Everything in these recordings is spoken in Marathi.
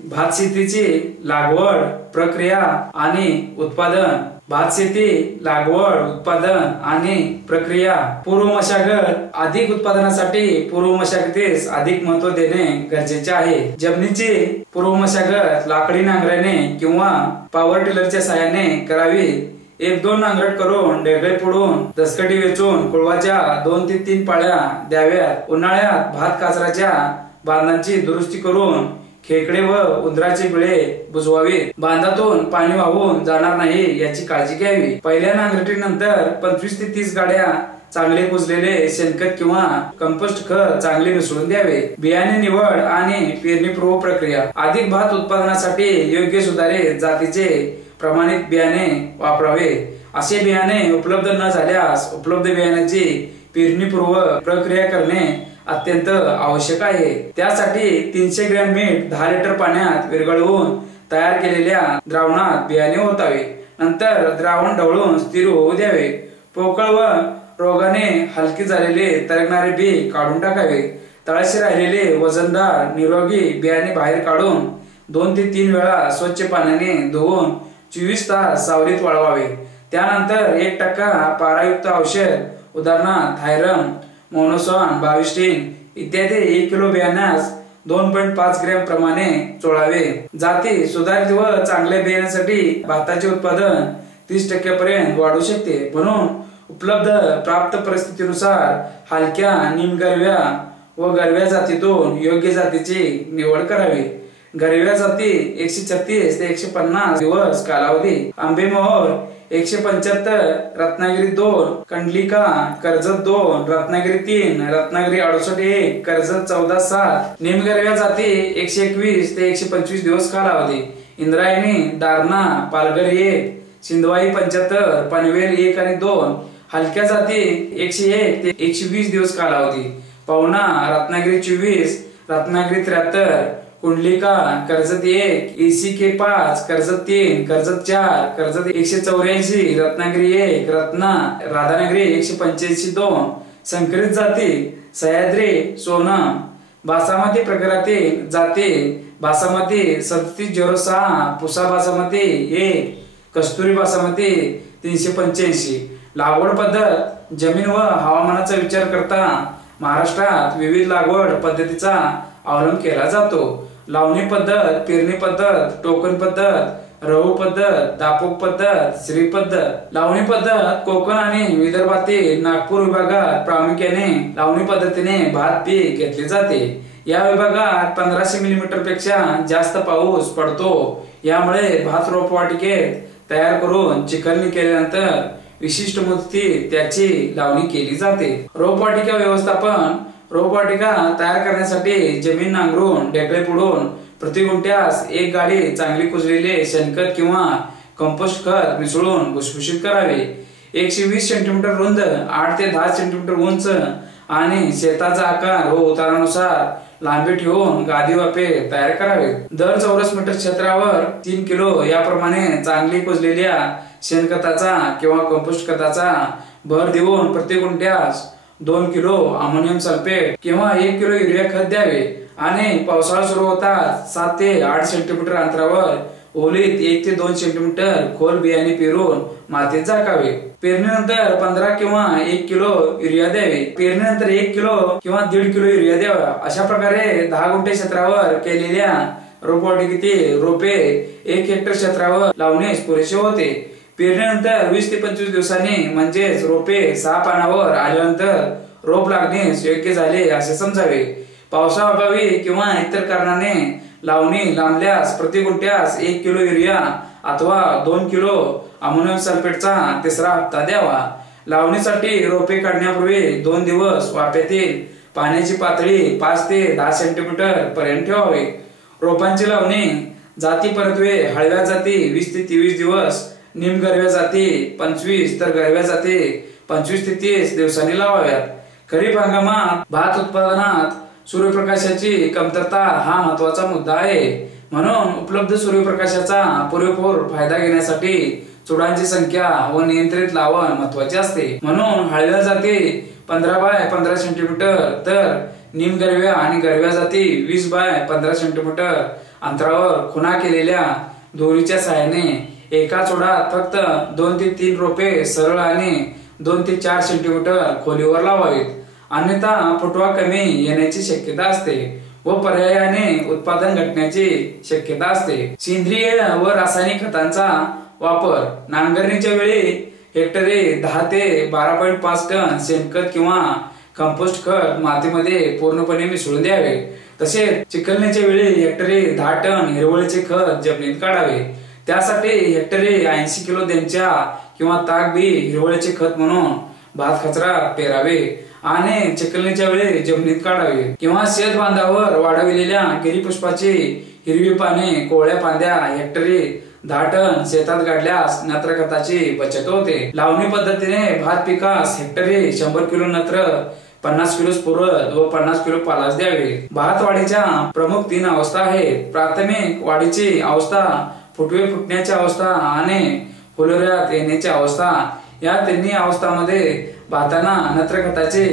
भात शेतीची लागवड, प्रक्रिया आणि उत्पादन. भात शेती, लागवड, उत्पादन आणि प्रक्रिया. पूर्व मशागत. अधिक उत्पादनासाठी पूर्व मशागतीस अधिक महत्त्व देणे गरजेचे आहे. जमिनीची पूर्व मशागत लाकडी नांगराने किंवा पॉवर टिलरच्या साहाय्याने करावी. 1-2 नांगरट करून ढेकळे फोडून दसकटी वेचून कुळवाच्या 2 ते 3 पाळ्या द्याव्यात. उन्हाळ्यात भात काचराच्या बांधांची दुरुस्ती करून खेकडे व उंदराचे बिळे बुजवावीत. बांधातून पाणी वाहून जाणार नाही याची काळजी घ्यावी. पहिल्या नांगरटीनंतर 25 ते 30 गाड्या चांगले कुजलेले शेणखत किंवा कंपोस्ट खत चांगले मिसळून द्यावे. बियाणे निवड आणि पेरणीपूर्व प्रक्रिया. अधिक भात उत्पादनासाठी योग्य सुधारित जातीचे प्रमाणित बियाणे वापरावे. असे बियाणे उपलब्ध न झाल्यास उपलब्ध बियाण्याची पेरणीपूर्व प्रक्रिया करणे अत्यंत आवश्यक आहे. त्यासाठी 300 ग्रॅम मीठ 10 लिटर पाण्यात विरघळवून तयार केलेल्या द्रावणात बियाणे ओतावे. नंतर द्रावण ढवळून स्थिर होऊ द्यावे. पोकळ व रोगाने हलकी झालेले तरंगणारे बी काढून टाकावे. तळाशी राहिलेले वजनदार निरोगी बियाणे बाहेर काढून 2 ते 3 वेळा स्वच्छ पाण्याने धुवून 24 तास सावलीत वाळवावे. त्यानंतर 1% पारायुक्त औषध, उदाहरणार्थ थायरम, मोनोसॉन, बाविस्टिन इत्यादी 1 किलो बियाण्यास 2.5 ग्रॅम प्रमाणे चोळावे. जाती सुधारित व चांगल्या बियाण्यासाठी भाताचे उत्पादन 30% पर्यंत वाढू शकते. म्हणून उपलब्ध प्राप्त परिस्थितीनुसार हलक्या, निमगरव्या व गरव्या जातीतून योग्य जातीची निवड करावी. गरव्या जाती 136 ते 150 दिवस कालावधी. आंबेमोहोर 175, रत्नागिरी 2, कंडलिका, कर्जत 2, रत्नागिरी 3, रत्नागिरी 68-1, कर्जत 14-7. निमगरव्या जाती 121 ते 125 दिवस कालावधी. इंद्रायणी, दारणा, पालघर 1, सिंधवाई 75, पनवेल 1 आणि 2. हलक्या जाती 101 ते 120 दिवस कालावधी. पवना, रत्नागिरी 24, रत्नागिरी 73, कुंडलिका, कर्जत 1, ECK 5, कर्जत 3, कर्जत 4, कर्जत 184, रत्नागिरी 1, रत्ना, राधानगरी 185-2. संकरित जाती सह्याद्री, सोनम. बासामती प्रकारातील जाती बासामती 3706, पुसा बासामती 1, कस्तुरी बासामती 385. लागवड पद्धत. जमीन व हवामानाचा विचार करता महाराष्ट्रात विविध लागवड पद्धतीचा अवलंब केला जातो. लावणी पद्धत, पेरणी पद्धत, टोकन पद्धत, रहू पद्धत, दापोक पद्धत, श्री पद्धत. लावणी पद्धत कोकण आणि विदर्भातील नागपूर विभागात प्रामुख्याने लावणी पद्धतीने भात पीक घेतले जाते. या विभागात 1500 मिलीमीटर पेक्षा जास्त पाऊस पडतो. यामुळे भात रोपवाटिकेत तयार करून चिखलणी केल्यानंतर विशिष्ट मुदतीत त्याची लावणी केली जाते. रोपवाटिका व्यवस्थापन. रोपवाटिका तयार करण्यासाठी जमीन नांगरून ढेकळे फोडून प्रति गुंठ्यास 1 गाडी चांगली कुजलेले शेणखत किंवा कंपोस्ट खत मिसळून भुसभुशीत करावे. 120 सेंटीमीटर रुंद, 8 ते 10 सेंटीमीटर उंच आणि शेताचा आकार व उतारानुसार लांबी ठेवून गादी वाफे तयार करावे. दर चौरस मीटर क्षेत्रावर 3 किलो याप्रमाणे चांगली कुजलेल्या शेणखताचा किंवा कंपोस्ट खताचा भर देऊन प्रति गुंठ्यास 2 किलो अमोनियम सल्फेट किंवा 1 किलो युरिया खत द्यावे. आणि पावसाळा सुरू होताच 7 ते 8 सेंटीमीटर अंतरावर ओलीत 1 ते 2 सेंटीमीटर खोल बियाणे पेरून मातीत झाकावे. पेरणीनंतर 15 किंवा 1 किलो युरिया द्यावे. पेरणीनंतर 1 किलो किंवा 1.5 किलो युरिया द्यावा. अशा प्रकारे 10 गुंठे क्षेत्रावर केलेल्या रोपवाटिकेतील रोपे 1 हेक्टर क्षेत्रावर लावण्यास पुरेसे होते. पेरणीनंतर 20 ते 25 दिवसांनी म्हणजेच रोपे 6 पानावर आल्यानंतर रोप लागण्यास योग्य झाले असे समजावे. पावसाअभावी किंवा इतर कारणाने लावणी लांबल्यास प्रति गुंठ्यास 1 किलो युरिया अथवा 2 किलो अमोनियम सल्फेटचा 3रा हप्ता द्यावा. लावणीसाठी रोपे काढण्यापूर्वी 2 दिवस वाफेतील पाण्याची पातळी 5 ते 10 सेंटीमीटर पर्यंत ठेवावे. रोपांची लावणी. जाती परतवे. हळव्या जाती 20 ते 23 दिवस, निमगरव्या जाती 25 तर गरव्या जाती 25 ते 30 दिवसांनी लावाव्यात. खरीप हंगामात भात उत्पादनात सूर्यप्रकाशाची कमतरता हा महत्वाचा मुद्दा आहे. म्हणून उपलब्ध सूर्यप्रकाशाचा पुरेपूर फायदा घेण्यासाठी चुडांची संख्या व नियंत्रित लावण महत्वाचे असते. म्हणून हळव्या जाती 15 बाय 15 सेंटीमीटर तर निमगरव्या आणि गरव्या जाती 20 बाय 15 सेंटीमीटर अंतरावर खुणा केलेल्या दोरीच्या सहाय्याने एका चोडात फक्त 2 ते 3 रोपे सरळ आणि 2 ते 4 सेंटीमीटर खोलीवर लावावीत, अन्यथा फुटवा कमी येण्याची शक्यता असते व पर्यायाने उत्पादन घटण्याची शक्यता असते। सेंद्रिय व रासायनिक खतांचा वापर नांगरणीच्या वेळी हेक्टरी 10 ते 12.5 टन शेणखत किंवा कंपोस्ट खत मातीमध्ये पूर्णपणे मिसळून द्यावे। तसेच चिखलण्याच्या वेळी हेक्टरी 10 टन हिरवळीचे खत जमिनीत काढावे। त्यासाठी हेक्टरी 80 किलो देंच्या किंवा ताक बी हिरवळीचे खत म्हणून भात कचरा पेरावे आणि चिखलण्याच्या वेळी जमिनीत काढावे किंवा शेत बांधावर वाढविलेल्या गिरीपुष्पाची हिरवी पाने कोवळ्या फांद्या हेक्टरी 10 टन शेतात गाडल्यास नत्र खताची बचत होते। लावणी पद्धतीने भात पिकास हेक्टरी 100 किलो नत्र, 50 किलो स्फुरद व 50 किलो पालाश द्यावे। भात वाढीच्या प्रमुख 3 अवस्था आहेत। प्राथमिक वाढीची अवस्था, फुटवे फुटण्याची अवस्था आणि फुलोऱ्यात येण्याची अवस्था। या तिन्ही अवस्थांमध्ये भातांना नत्र खताची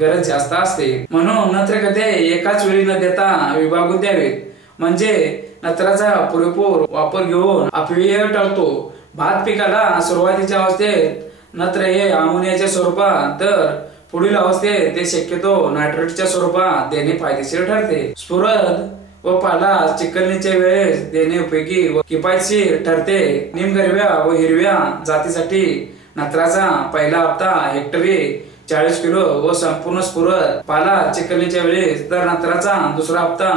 गरज जास्त असते, म्हणून नत्र खते एकाच वेळी न देता विभागून द्यावेत, म्हणजे नत्राचा पुरेपूर वापर घेऊन अपव्यय टळतो। भात पिकाला सुरुवातीच्या अवस्थेत नत्र हे अमोनियाच्या स्वरूपात तर पुढील अवस्थेत ते शक्यतो नायट्रेटच्या स्वरूपात देणे फायदेशीर ठरते। स्फुरद व पालाश चिखलणीच्या वेळेस देणे उपयोगी व किफायतशीर ठरते। निमगरव्या व हिरव्या जातीसाठी नत्राचा पहिला हप्ता हेक्टरी 40 किलो व संपूर्ण स्फुरद पालाश चिखलणीच्या वेळेस तर नत्राचा दुसरा हप्ता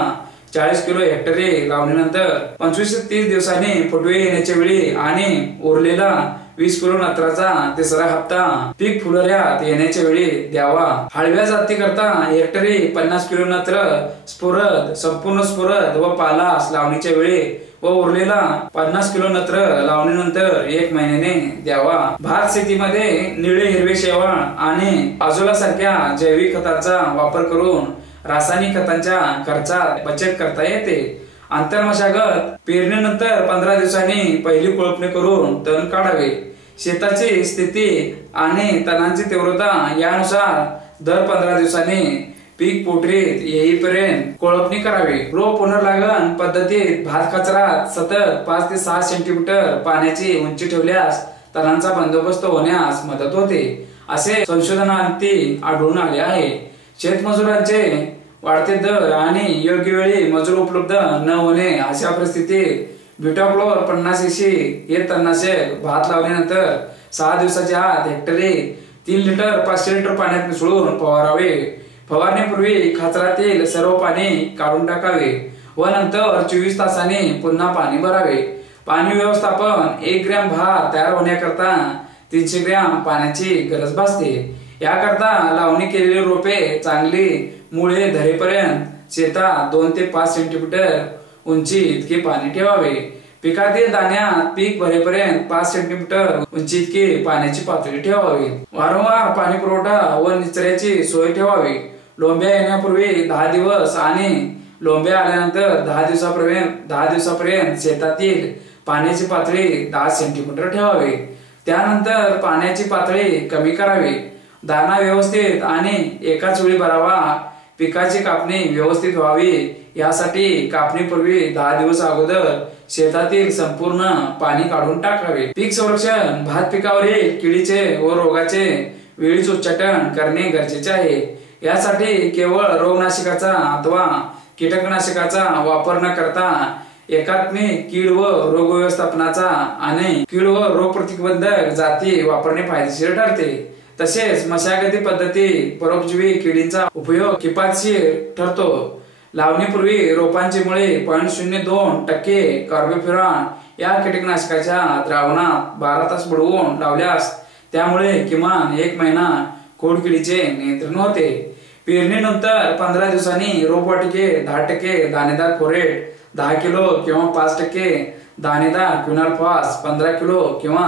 40 किलो हेक्टरी लावणीनंतर 25 ते 30 दिवसांनी फुटवे येण्याच्या वेळी आणि उरलेला 20 किलो नत्राचा तिसरा हप्ता पीक फुलोऱ्यात येण्याच्या वेळी द्यावा। हळव्या जाती करता हेक्टरी 50 किलो नत्र स्फुरद, संपूर्ण स्फुरद व पालाश लावणीच्या वेळी व उरलेला 50 किलो नत्र लावणीनंतर 1 महिन्याने द्यावा। भात शेतीमध्ये निळे हिरवे शेवाळ आणि आजोला सारख्या जैविक खतांचा वापर करून रासायनिक खतांच्या खर्चात बचत करता येते। आंतरमशागत पेरणीनंतर 15 दिवसांनी पहिली कोळपणी करून तण काढावे। शेताची स्थिती आणि तणांची तीव्रता यानुसार दर 15 दिवसांनी पीक पोटरीत येईपर्यंत कोळपणी करावी। रोप पुनर्लागण पद्धतीत भात कचरात सतत 5 ते 6 सेंटीमीटर पाण्याची उंची ठेवल्यास तणांचा बंदोबस्त होण्यास मदत होते, असे संशोधनांती आढळून आले आहे। शेतमजुरांचे वाढते दर आणि योग्य वेळी मजूर उपलब्ध न होणे अशा परिस्थितीत ब्युटाक्लोर 50 EC हे तणनाशक भात लावल्यानंतर 6 दिवसाच्या आत हेक्टरी 3 लिटर 500 लिटर पाण्यात मिसळून फवारावे। फवारणीपूर्वी खाचरातील सर्व पाणी काढून टाकावे व नंतर 24 तासांनी पुन्हा पाणी भरावे। पाणी व्यवस्थापन 1 ग्रॅम भात तयार होण्याकरता 300 ग्रॅम पाण्याची गरज भासते। याकरता लावणी केलेली रोपे चांगली मुळे धरेपर्यंत शेतात 2 ते 5 सेंटीमीटर उंची इतके पाणी ठेवावे। पिकातील दाण्यात पीक भरेपर्यंत 5 सेंटीमीटर उंची इतकी पाण्याची पातळी ठेवावी। वारंवार पाणी पुरवठा व निचऱ्याची सोय ठेवावी। लोंब्या येण्यापूर्वी 10 दिवस आणि लोंब्या आल्यानंतर 10 दिवसापर्यंत शेतातील पाण्याची पातळी 10 सेंटीमीटर ठेवावी। त्यानंतर पाण्याची पातळी कमी करावी। दाना व्यवस्थित आणि एकाच वेळी भरावा। पिकाची कापणी व्यवस्थित व्हावी यासाठी कापणीपूर्वी 10 दिवस अगोदर शेतातील संपूर्ण पाणी काढून टाकावे। पीक संरक्षण भात पिकावरील किडीचे व रोगाचे वेळीच उच्चाटन करणे गरजेचे आहे। यासाठी केवळ रोगनाशकाचा अथवा कीटकनाशकाचा वापर न करता एकात्मिक कीड व रोग व्यवस्थापनाचा आणि कीड व रोग प्रतिबंधक जाती वापरणे फायदेशीर ठरते। तसेच मशागती पद्धतीत परोपजीवी किडींचा उपयोग किफायतशीर ठरतो। लावणीपूर्वी रोपांची मुळे 0.02% कार्बोफ्युरॉन या कीटकनाशकाच्या द्रावणात 12 तास बुडवून लावल्यास त्यामुळे किमान 1 महिना खोडकिडीचे नियंत्रण होते। पेरणीनंतर 15 दिवसांनी रोपवाटिके 10% दाणेदार फोरेट 10 किलो किंवा 5% दाणेदार क्विनॉल-फॉस 15 किलो किंवा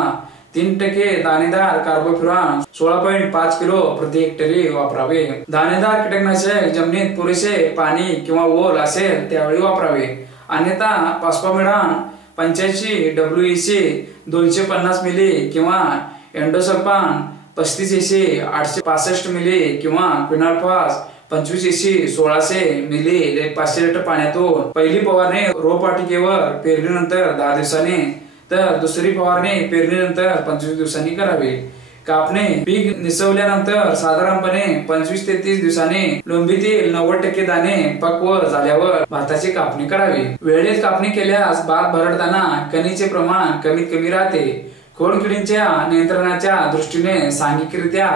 3% दाणेदार कार्बोफ्युरॉन 16.5 किलो प्रति हेक्टरी वापरावे। दाणेदार कीटकनाशक जमिनीत पुरेसे पाणी किंवा ओल असेल त्यावेळी वापरावे, अन्यथा फॉस्फोमेडान 85 WEC 250 मिली किंवा एंडोसल्फान 35 EC 865 मिली किंवा क्विनॉल-फॉस 2580 1600 मिली 500 लिटर पाण्यातून पहिली फवारणी रोपवाटिकेवर पेरणीनंतर 10 दिवसांनी तर दुसरी फवारणी पेरणीनंतर 25 दिवसांनी करावी। कापणी पीक निसवल्यानंतर साधारणपणे 25 ते 30 दिवसांनी लोंबीतील 90% दाणे पक्व झाल्यावर भाताची कापणी करावी। वेळेत कापणी केल्यास भात भरडताना कणीचे प्रमाण कमीत कमी राहते। खोडकिडींच्या नियंत्रणाच्या दृष्टीने सांघिकरित्या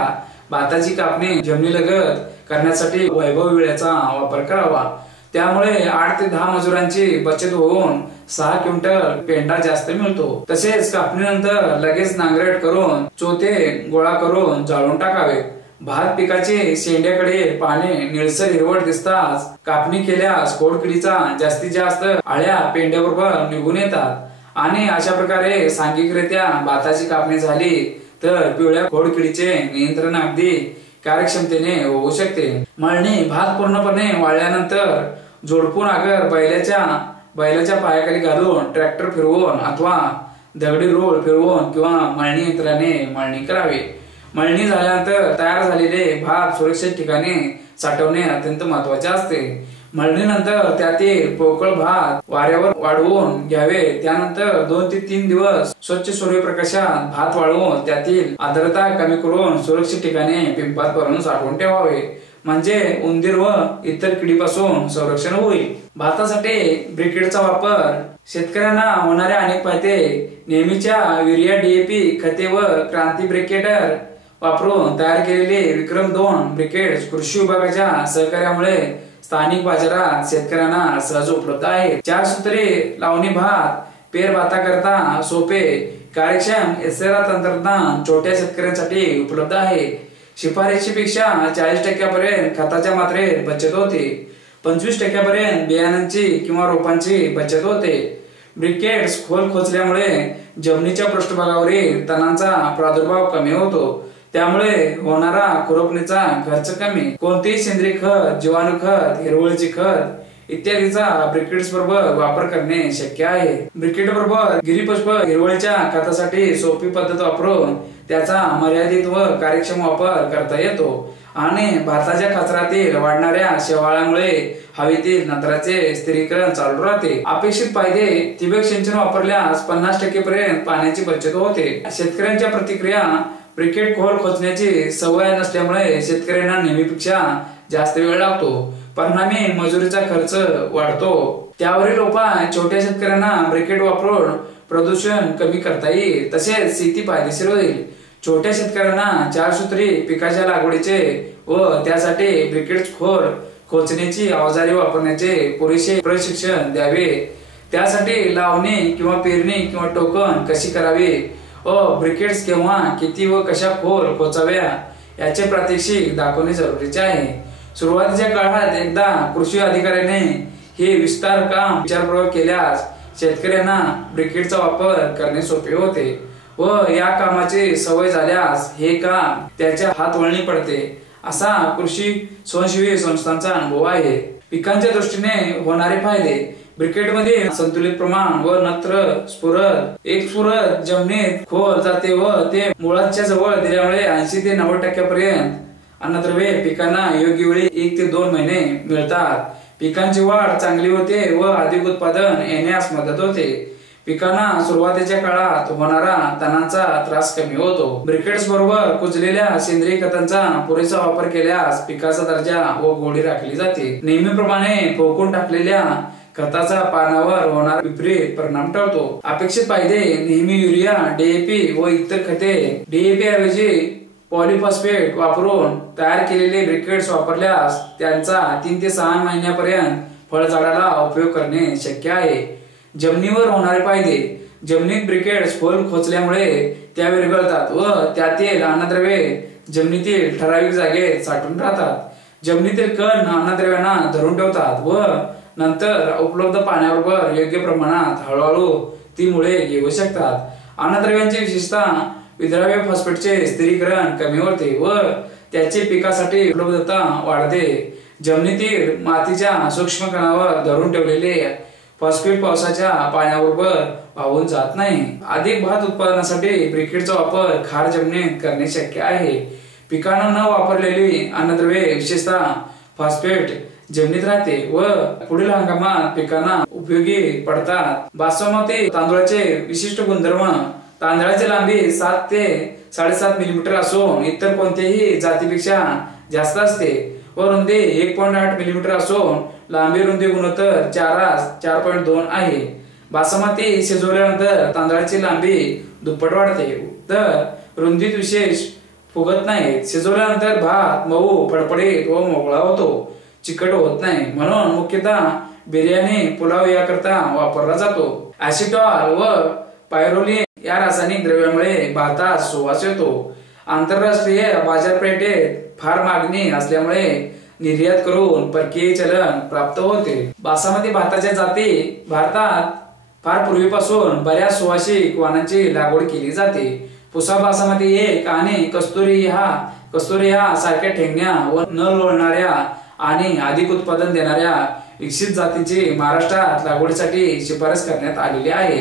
भाताची कापणी जमिनीलगत करण्यासाठी वैभव विळ्याचा वापर करावा। त्यामुळे 8 ते 10 मजुरांची बचत होऊन 6 क्विंटल पेंडा जास्त मिळतो। तसेच कापणीनंतर लगेच नांगरट करून चोथे गोळा करून जाळून टाकावे। भात पिकाचे शेंड्याकडे पाने निळसर हिरवट दिसताच कापणी केल्यास खोडकिडीचा जास्तीत जास्त आळ्या पेंड्याबरोबर निघून येतात आणि अशा प्रकारे सांघिकरित्या भाताची कापणी झाली तर पिवळ्या खोडकिडीचे नियंत्रण अगदी कार्यक्षमतेने होऊ शकते। मळणी भात पूर्णपणे वाळल्यानंतर जोडपून आगर बैलाच्या पायाखाली घालून ट्रॅक्टर फिरवून अथवा दगडी रोल फिरवून किंवा मळणी यंत्राने मळणी करावी। मळणी झाल्यानंतर तयार झालेले भात सुरक्षित ठिकाणी साठवणे अत्यंत महत्त्वाचे असते। मळणीनंतर त्यातील पोकळ भात वाऱ्यावर वाळवून घ्यावे। त्यानंतर 2 ते 3 दिवस स्वच्छ सूर्यप्रकाशात भात वाळवून त्यातील आर्द्रता कमी करून सुरक्षित ठिकाणी पिंपात भरून साठवून ठेवावे, म्हणजे उंदीर व इतर किडीपासून संरक्षण होईल। भातासाठी ब्रिकेडचा वापर शेतकऱ्यांना होणारे अनेक फायदे नेहमीच्या युरिया DAP खते व क्रांती ब्रिकेटर वापरून तयार केलेले विक्रम 2 ब्रिकेड्स कृषी विभागाच्या सहकार्यामुळे स्थानिक बाजारात शेतकऱ्यांना सहज उपलब्ध आहेत। 4 सूत्री लावणी भात पेर भाताकरता सोपे कार्यक्षम एसेरा तंत्रज्ञान छोट्या शेतकऱ्यांसाठी उपलब्ध आहे। शिफारशीपेक्षा 40% पर्यंत खताच्या मात्रेत बचत होते। 25% पर्यंत बियाणांची किंवा रोपांची बचत होते। ब्रिकेड्स खोल खोचल्यामुळे जमिनीच्या पृष्ठभागावरील तणांचा प्रादुर्भाव कमी होतो, त्यामुळे होणारा खुरपणीचा खर्च कमी। कोणतेही सेंद्रिय खत, जीवाणू खत, हिरवळीचे खत इत्यादीचा ब्रिकेड्स बरोबर वापर करणे शक्य आहे। ब्रिकेड बरोबर गिरीपुष्प हिरवळीच्या खतासाठी सोपी पद्धत वापरून त्याचा मर्यादित व कार्यक्षम वापर करता येतो आणि भाताच्या कचऱ्यातील वाढणाऱ्या शेवाळामुळे हवेतील नत्राचे स्थिरीकरण चालू राहते। अपेक्षित फायदे ठिबक सिंचन वापरल्यास 50% पर्यंत पाण्याची बचत होते। शेतकऱ्यांच्या प्रतिक्रिया ब्रिकेड खोल खोचण्याची सवय नसल्यामुळे शेतकऱ्यांना नेहमीपेक्षा जास्त वेळ लागतो, परिणामी मजुरीचा खर्च वाढतो। त्यावरील उपाय छोट्या शेतकऱ्यांना ब्रिकेड वापरून प्रदूषण कमी करता येईल, तसेच शेती फायदेशीर होईल। छोट्या शेतकऱ्यांना 4 सूत्री पिकाच्या लागवडीचे व त्यासाठी ब्रिकेड खोल खोचण्याची अवजारे वापरण्याचे पुरेसे प्रशिक्षण द्यावे। त्यासाठी लावणी किंवा पेरणी किंवा टोकन कशी करावी व ब्रिकेड्स केव्हा किती व कशा खोल खोचाव्या याचे प्रात्यक्षिक दाखवणे जरुरीचे आहे। सुरुवातीच्या काळात एकदा कृषी अधिकाऱ्याने हे विस्तार काम विचारपूर्वक केल्यास शेतकऱ्यांना ब्रिकेडचा वापर करणे सोपे होते व या कामाची सवय झाल्यास हे काम त्याच्या हातवळणी पडते, असा कृषी स्वयंसेवी संस्थांचा अनुभव आहे। पिकांच्या दृष्टीने होणारे फायदे ब्रिकेडमध्ये संतुलित प्रमाण व नत्र स्फुरद एक स्फुरद जमिनीत खोल जाते व ते मुळाच्या जवळ दिल्यामुळे 80 ते 90% पर्यंत अन्नद्रव्ये पिकांना योग्य वेळी 1 ते 2 महिने मिळतात। पिकांची वाढ चांगली होते व अधिक उत्पादन येण्यास मदत होते। पिकांना सुरुवातीच्या काळात होणारा तणांचा त्रास कमी होतो। ब्रिकेड्स बरोबर कुजलेल्या सेंद्रिय खतांचा पुरेसा वापर केल्यास पिकाचा दर्जा व गोडी राखली जाते। नेहमीप्रमाणे फोकून टाकलेल्या खताचा पानावर होणार विपरीत परिणाम टळतो। अपेक्षित फायदे नेहमी युरिया DAP व इतर खते DAP ऐवजी पॉलिफॉस्फेट वापरून तयार केलेले ब्रिकेड्स वापरल्यास त्यांचा 3 ते 6 महिन्यापर्यंत फळझाडाला उपयोग करणे शक्य आहे। जमिनीवर होणारे फायदे जमिनीत ब्रिकेड्स खोल खोचल्यामुळे त्या विरघळतात व त्यातील अन्नद्रव्ये जमिनीतील ठराविक जागेत साठून राहतात। जमिनीतील कण अन्नद्रव्यांना धरून ठेवतात व नंतर उपलब्ध पाण्याबरोबर योग्य प्रमाणात हळूहळू ती मुळे येऊ शकतात। अन्नद्रव्यांची विशेषतः विद्राव्य फॉस्फेटचे स्थिरीकरण कमी होते व त्याचे पिकासाठी उपलब्धता वाढते। जमिनीतील मातीच्या सूक्ष्म कणावर धरून ठेवलेले फॉस्फेट पावसाच्या पाण्याबरोबर वाहून जात नाही। अधिक भात उत्पादनासाठी ब्रिकेडचा वापर खार जमिनीत करणे शक्य आहे। पिकांना न वापरलेली अन्नद्रव्ये विशेषतः फॉस्फेट जमिनीत राहते व पुढील हंगामात पिकांना उपयोगी पडतात। बासमती तांदूळाचे विशिष्ट गुणधर्म: तांदळाची लांबी 7 ते 7.5 मिलीमीटर असून इतर कोणत्याही जातीपेक्षा जास्त असते व रुंदी 1.8 मिलीमीटर असून लांबी रुंदी गुणोत्तर 4:2 आहे। बासमती शिजवल्यानंतर तांदळाची लांबी दुप्पट वाढते तर रुंदीत विशेष फुगत नाही। शिजवल्यानंतर भात मऊ फडफडीत व मोकळा होतो, चिकट होत नाही, म्हणून मुख्यतः बिर्याणी पुलाव याकरता वापरला जातो। ऍसिटॉल व पायरोलिन या रासायनिक द्रव्यामुळे भातात सुवास येतो। आंतरराष्ट्रीय बाजारपेठेत फार मागणी असल्यामुळे निर्यात करून परकीय चलन प्राप्त होते। बासमती भाताच्या जाती: भारतात फार पूर्वीपासून बऱ्याच सुवासिक वाणांची लागवड केली जाते। पुसा बासमती 1 आणि कस्तुरी ह्या सारख्या ठेंगण्या व न लोळणाऱ्या आणि अधिक उत्पादन देणाऱ्या विकसित जातींची महाराष्ट्रात लागवडीसाठी शिफारस करण्यात आलेली आहे।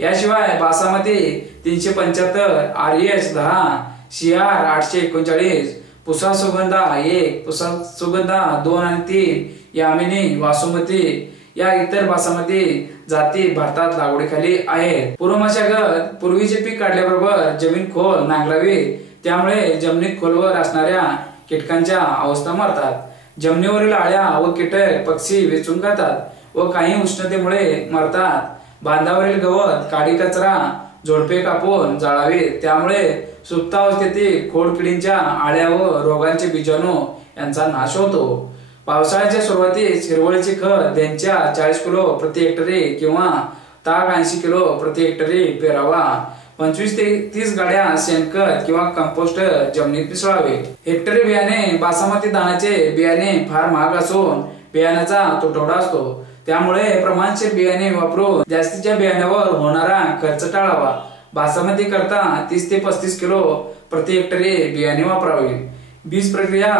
याशिवाय बासमती 375, RH10, CR 839, पुसा सुगंधा 1, पुसा सुगंधा 2 आणि 3, यामिनी, वासुमती या इतर बासमती जाती भारतात लागवडीखाली आहेत। पूर्वमशागत: पूर्वीचे पीक काढल्याबरोबर जमीन खोल नांगरावी, त्यामुळे जमिनीत खोलवर असणाऱ्या कीटकांच्या अवस्था मरतात। जमिनीवरील आळ्या व कीटक पक्षी वेचून खातात व काही उष्णतेमुळे मरतात। बांधावरील गवत, काडी कचरा, झोडपे कापून जाळावे, त्यामुळे सुप्तावस्थेतील खोडकिडींच्या आळ्या व रोगांचे बीजाणू यांचा नाश होतो। पावसाळ्याच्या सुरुवातीस हिरवळीचे खत त्यांच्या 40 किलो प्रति हेक्टरी किंवा ताक 80 किलो प्रति हेक्टरी पेरावा। 25 ते 30 गाड्या शेणखत किंवा कंपोस्ट जमिनीत मिसळावे। हेक्टरी बियाणे: बासमती दाण्याचे बियाणे फार महाग असून बियाण्याचा तुटवडा असतो, त्यामुळे प्रमाणशीर बियाणे वापरून जास्तीच्या बियाण्यावर होणारा खर्च टाळावा। बासमती करता 30 ते 35 किलो प्रति हेक्टरी बियाणे वापरावे। बीज प्रक्रिया: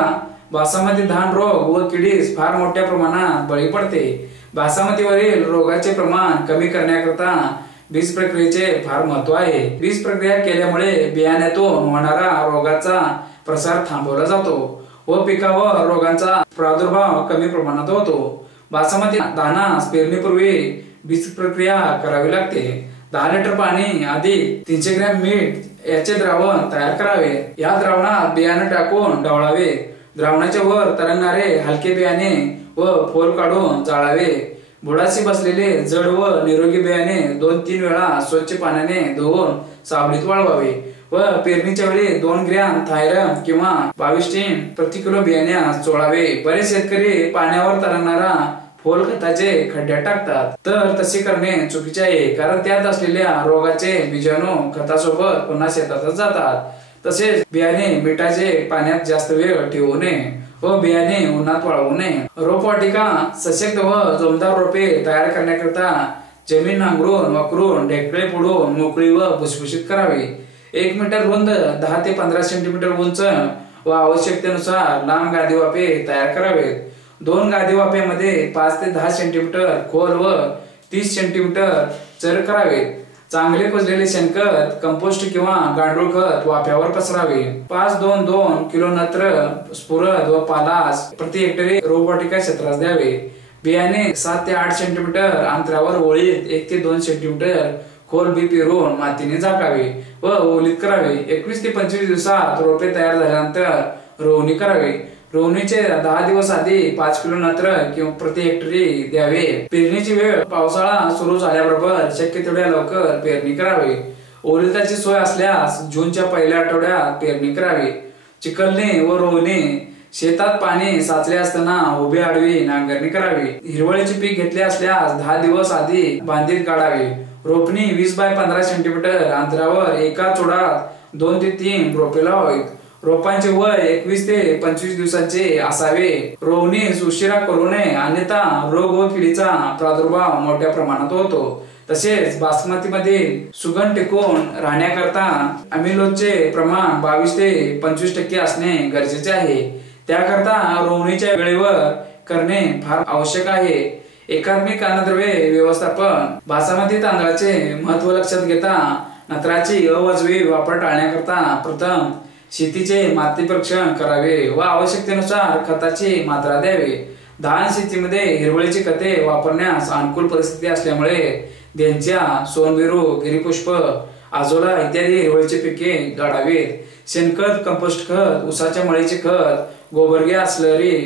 बासमती धान रोग व किडीस फार मोठ्या प्रमाणात बळी पडते। बासमतीवरील रोगाचे प्रमाण कमी करण्याकरता बीज प्रक्रियेचे फार महत्व आहे। बीज प्रक्रिया केल्यामुळे बियाण्यातून होणारा रोगाचा प्रसार थांबवला जातो व पिकावर रोगांचा प्रादुर्भाव कमी प्रमाणात होतो। बासमती धानास पेरणीपूर्वी बीज प्रक्रिया करावी लागते। 10 लिटर पाणी अधिक 300 ग्रॅम मीठ याचे द्रावण तयार करावे। या द्रावणात बियाणे टाकून ढवळावे। द्रावणाच्या वर तरंगणारे हलके बियाणे व फोल काढून जाळावे। बुडाशी बसलेले जड व निरोगी बियाणे 2-3 वेळा स्वच्छ पाण्याने धुवून सावलीत वाळवावे व पेरणीच्या वेळी 2 ग्रॅम थायरम किंवा 22 टीन प्रति किलो बियाण्यास चोळावे। बरेच शेतकरी पाण्यावर तरंगणारा फोल खताचे खड्ड्यात टाकतात, तर तसे करणे चुकीचे आहे, कारण त्यात असलेल्या रोगाचे बीजाणू खतासोबत पुन्हा शेतातच जातात। तसेच बियाणे मिठाचे पाण्यात जास्त वेळ ठेवू नये व बियाणे उन्हात वाळवू नये। रोपवाटिका: सशक्त व जोमदार रोपे तयार करण्याकरता जमीन नांगरून वाकरून ढेकळे फोडून मोकळी व भुसभुशीत करावी। 1 मीटर रुंद 10 ते 15 सेंटीमीटर उंच व आवश्यकतेनुसार लांब गादी वाफे तयार करावेत। 2 गादी वाफेमध्ये 5 ते 10 सेंटीमीटर खोल व 30 सेंटीमीटर चर करावेत। चांगले कुजलेले शेणखत, कंपोस्ट किंवा गांडूळ खत वाफ्यावर पसरावे। 5-2-2 किलो नत्र, स्फुरद व पालास प्रति हेक्टरी रोपवाटिका क्षेत्रास द्यावे। बियाणे 7 ते 8 सेंटीमीटर अंतरावर ओळीत 1 ते 2 सेंटीमीटर खोल बी पेरून मातीने झाकावे व ओलीत करावे। 21 ते 25 दिवसात रोपे तयार झाल्यानंतर रोवणी करावी। रोवणीचे 10 दिवस आधी 5 किलो नत्र किंवा प्रति हेक्टरी द्यावे। पेरणीची वेळ: पावसाळा सुरू झाल्याबरोबर शक्य तेवढ्या लवकर पेरणी करावी। ओलिताची सोय असल्यास जूनच्या पहिल्या आठवड्यात पेरणी करावी। चिखलणे व रोवणी: शेतात पाणी साचले असताना उभे आडवी नांगरणी करावी। हिरवळीचे पीक घेतले असल्यास 10 दिवस आधी बांधीत काढावे। रोपणी: 20 बाय 15 सेंटीमीटर अंतरावर एका चोडात 2 ते 3 रोपे लावावीत। रोपांचे वय 21 ते 25 दिवसांचे असावे। रोवणीस उशिरा करू नये, अन्यथा रोग व किडीचा प्रादुर्भाव मोठ्या प्रमाणात होतो। तसेच बासमतीमधील सुगंध टिकून राहण्याकरता अमिलोजचे प्रमाण 22 ते 25% असणे गरजेचे आहे। त्याकरता रोवणीच्या वेळेवर करणे फार आवश्यक आहे। एकात्मिक अन्नद्रव्ये व्यवस्थापन: बासमती तांदळाचे महत्व लक्षात घेता नत्राची अवाजवी वापर टाळण्याकरता प्रथम शेतीचे माती परीक्षण करावे व आवश्यकतेनुसार खताची मात्रा द्यावी। धान शेतीमध्ये हिरवळीची खते वापरण्यास अनुकूल परिस्थिती असल्यामुळे देंच्या, सोनबिरू, गिरीपुष्प, आजोला इत्यादी हिरवळीची पिके काढावीत। शेणखत, कंपोस्ट खत, उसाच्या मळीचे खत, गोबर गॅस, स्लरी,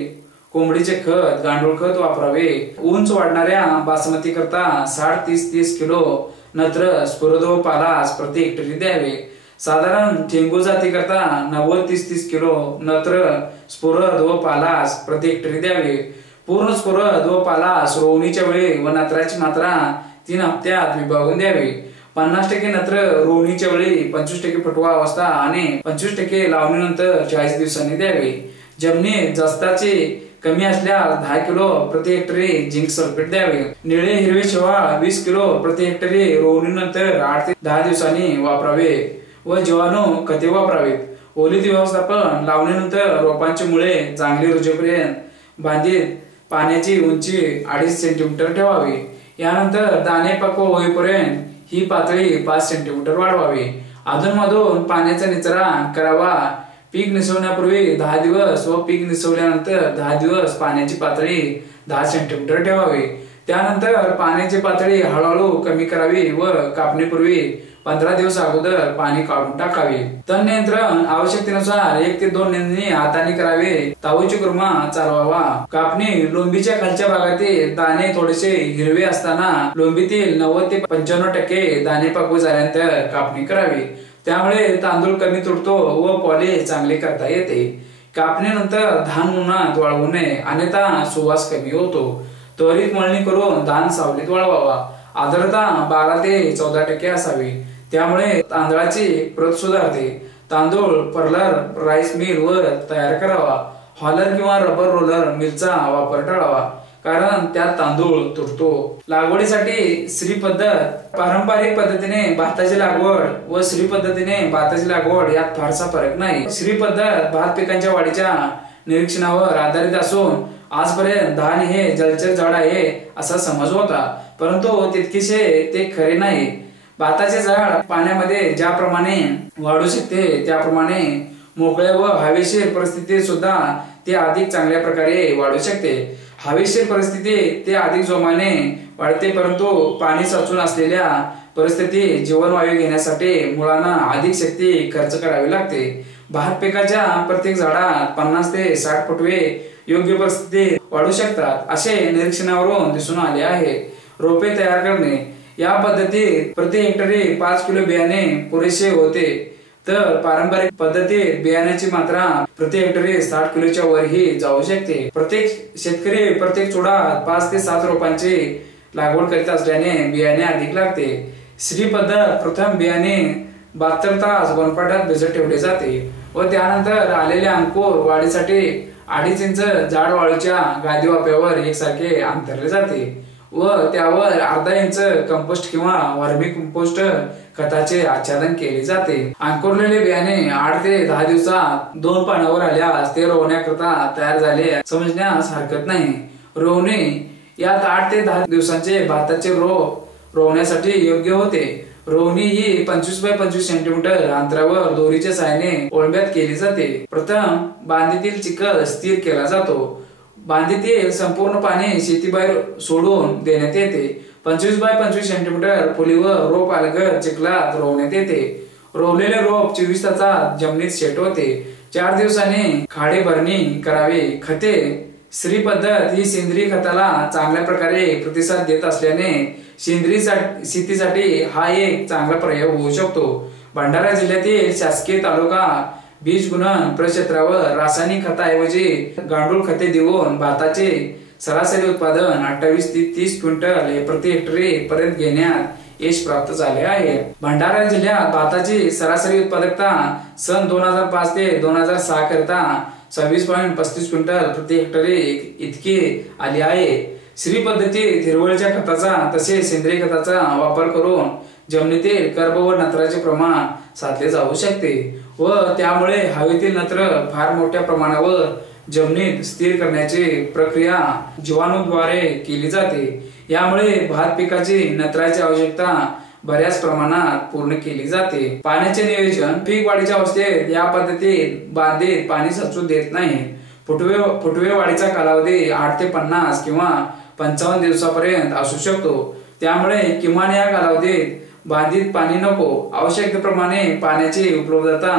कोंबडीचे खत, गांडूळ खत वापरावे। उंच वाढणाऱ्या बासमती करता 60-30-30 किलो नत्र, स्फुरद व पालास प्रति हेक्टरी द्यावे। साधारण ठेंगू जाती करता 90-30-30 किलो नत्र, स्फुरद व पालास प्रति हेक्टरी द्यावे। पूर्ण स्फुरद व पालास रोवणीच्या वेळी व नत्राची मात्रा 3 हप्त्यात विभागून द्यावी। 50% नत्र रोवणीच्या वेळी, 25% फुटवा अवस्था आणि 25% लावणीनंतर 40 दिवसांनी द्यावे। जमिनीत जास्ताची कमी असल्यास 10 किलो प्रति हेक्टरी झिंक सल्फेट द्यावे। निळे हिरवे शेवाळ 20 किलो प्रति हेक्टरी रोवणीनंतर 8 ते 10 दिवसांनी वापरावे व जीवाणू खते वापरावेत। ओलीत व्यवस्थापन, लावणीनंतर रोपांची मुळे चांगली रुजेपर्यंत बांधीत पाण्याची उंची 2.5 सेंटीमीटर ठेवावी। यानंतर दाणे पक्व होईपर्यंत ही पातळी 5 सेंटीमीटर वाढवावी। अधूनमधून पाण्याचा निचरा करावा। पीक निसवण्यापूर्वी 10 दिवस व पीक निसवल्यानंतर 10 दिवस पाण्याची पातळी 10 सेंटीमीटर ठेवावी। त्यानंतर पाण्याची पातळी हळूहळू कमी करावी व कापणीपूर्वी 15 दिवस अगोदर पाणी काढून टाकावे। तण नियंत्रण आवश्यकतेनुसार 1 ते 2 नेंदणी हाताने करावे। तावूची कुर्मा चालवावा। कापणी, लोंबीच्या खालच्या भागातील दाणे थोडेसे हिरवे असताना लोंबीतील 90 ते 95% दाणे पक्व झाल्यानंतर कापणी करावी। त्यामुळे तांदूळ कमी तुटतो व पॉलिश चांगले करता येते। कापणीनंतर धान उन्हात वाळवू नये, अन्यथा सुवास कमी होतो। त्वरित मळणी करून धान सावलीत वाळवावा। आर्द्रता 12 ते 14% असावी, त्यामुळे तांदळाची प्रत सुधारते। तांदूळ पर्लर, राईस मिल वर तयार करावा। हॉलर किंवा रबर रोलर मिलचा वापर टाळावा, कारण त्यात तांदूळ तुटतो। लागवडीसाठी श्री पद्धत, पारंपरिक पद्धतीने भाताची लागवड व श्री पद्धतीने भाताची लागवड यात फारसा फरक नाही। श्री पद्धत भात पिकांच्या वाढीच्या निरीक्षणावर आधारित असून आजपर्यंत धान हे जलचर झाड आहे असा समज होता, परंतु तितकेसे ते खरे नाही। भाताचे झाड पाण्यामध्ये ज्याप्रमाणे वाढू शकते त्याप्रमाणे मोकळ्या व हवेशीर परिस्थितीत सुद्धा ते अधिक चांगल्या प्रकारे वाढू शकते। हवेशीर परिस्थितीत ते अधिक जोमाने वाढते, परंतु पाणी साचून असलेल्या परिस्थितीत जीवनवायू घेण्यासाठी मुळांना अधिक शक्ती खर्च करावी लागते। भात पिकाच्या प्रत्येक झाडात 50 ते 60 फुटवे योग्य परिस्थितीत वाढू शकतात असे निरीक्षणावरून दिसून आले आहे। रोपे तयार करणे, या पद्धतीत प्रति हेक्टरी 5 किलो बियाणे पुरेसे होते, तर पारंपरिक पद्धतीत बियाण्याची मात्रा प्रति हेक्टरी 60 किलोच्या वरही जाऊ शकते। प्रत्येक शेतकरी प्रत्येक चुडात 5 ते 7 रोपांची लागवड करीत असल्याने बियाणे अधिक लागते। श्री पद्धत प्रथम बियाणे 72 तास गोनपाटात भिजत ठेवले जाते व त्यानंतर आलेले अंकुर वाढीसाठी 2.5 इंच जाड वाळूच्या गादी वाफ्यावर एकसारखे अंतरले जाते व त्यावर अर्धा इंच कंपोस्ट किंवा वर्मी कंपोस्ट खताचे आच्छादन केले जाते। अंकुरलेले बियाणे 8 ते 10 दिवसात 2 पानावर आल्यास ते रोवण्याकरता तयार झाले समजण्यास हरकत नाही। रोवणी, यात 8 ते 10 दिवसांचे भाताचे रोप रोवण्यासाठी योग्य होते। रोवणी ही 25 बाय 25 सेंटीमीटर अंतरावर दोरीच्या सहाय्याने ओळंब्यात केली जाते। प्रथम बांधीतील चिखल स्थिर केला जातो। बांधीतील संपूर्ण पाणी शेतीबाहेर सोडून देण्यात येते। 25 बाय 25 सेंटीमीटर खोलीवर रोप अलगद चिखलात रोवण्यात येते। रोवलेले रोप 24 तासात जमिनीत सेट होते। 4 दिवसांनी खाडे भरणी करावे। खते, श्री पद्धत ही सेंद्रिय खताला चांगल्या प्रकारे प्रतिसाद देत असल्याने सेंद्रिय शेतीसाठी हा एक चांगला पर्याय होऊ शकतो। भंडारा जिल्ह्यातील शासकीय तालुका बीज गुणन प्रक्षेत्रावर रासायनिक खताऐवजी गांडूळ खते देऊन भाताचे सरासरी उत्पादन 28 ते 30 क्विंटल हे प्रति हेक्टरी पर्यंत घेण्यात यश प्राप्त झाले आहे। भंडारा जिल्ह्यात भाताची सरासरी उत्पादकता सन 2005 ते 2006 करता 26.35 क्विंटल प्रति हेक्टरी इतकी आली आहे। श्री पद्धतीत हिरवळीच्या खताचा तसेच सेंद्रिय खताचा वापर करून जमिनीतील कर्ब व नत्राचे प्रमाण साधले जाऊ शकते व त्यामुळे हवेतील नत्र फार मोठ्या प्रमाणावर जमिनीत स्थिर करण्याची प्रक्रिया जीवाणूद्वारे केली जाते। यामुळे भात पिकाची नत्राची आवश्यकता बऱ्याच प्रमाणात पूर्ण केली जाते। पाण्याचे नियोजन पीक वाढीच्या अवस्थेत या पद्धतीत बांधीत पाणी साचू देत नाही। फुटवे वाढीचा कालावधी 8 ते 50 किंवा 55 दिवसापर्यंत असू शकतो, त्यामुळे किमान या कालावधीत बांधीत पाणी नको। आवश्यकतेप्रमाणे पाण्याची उपलब्धता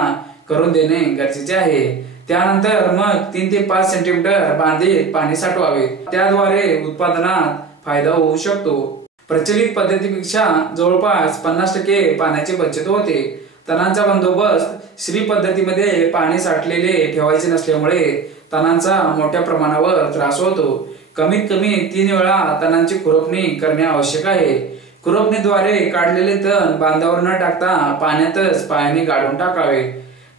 करून देणे गरजेचे आहे। त्यानंतर मग 3 ते 5 सेंटीमीटर बांधीत पाणी साठवावे, त्याद्वारे उत्पादनात फायदा होऊ शकतो। प्रचलित पद्धतीपेक्षा जवळपास 50% पाण्याची बचत होते। तणांचा बंदोबस्त श्री पद्धतीमध्ये पाणी साठलेले ठेवायचे नसल्यामुळे तणांचा मोठ्या प्रमाणावर त्रास होतो। कमीत कमी 3 वेळा तणांची खुरपणी करणे आवश्यक आहे। खुरपणीद्वारे काढलेले तण बांधावर न टाकता पाण्यातच पायाने गाडून टाकावे।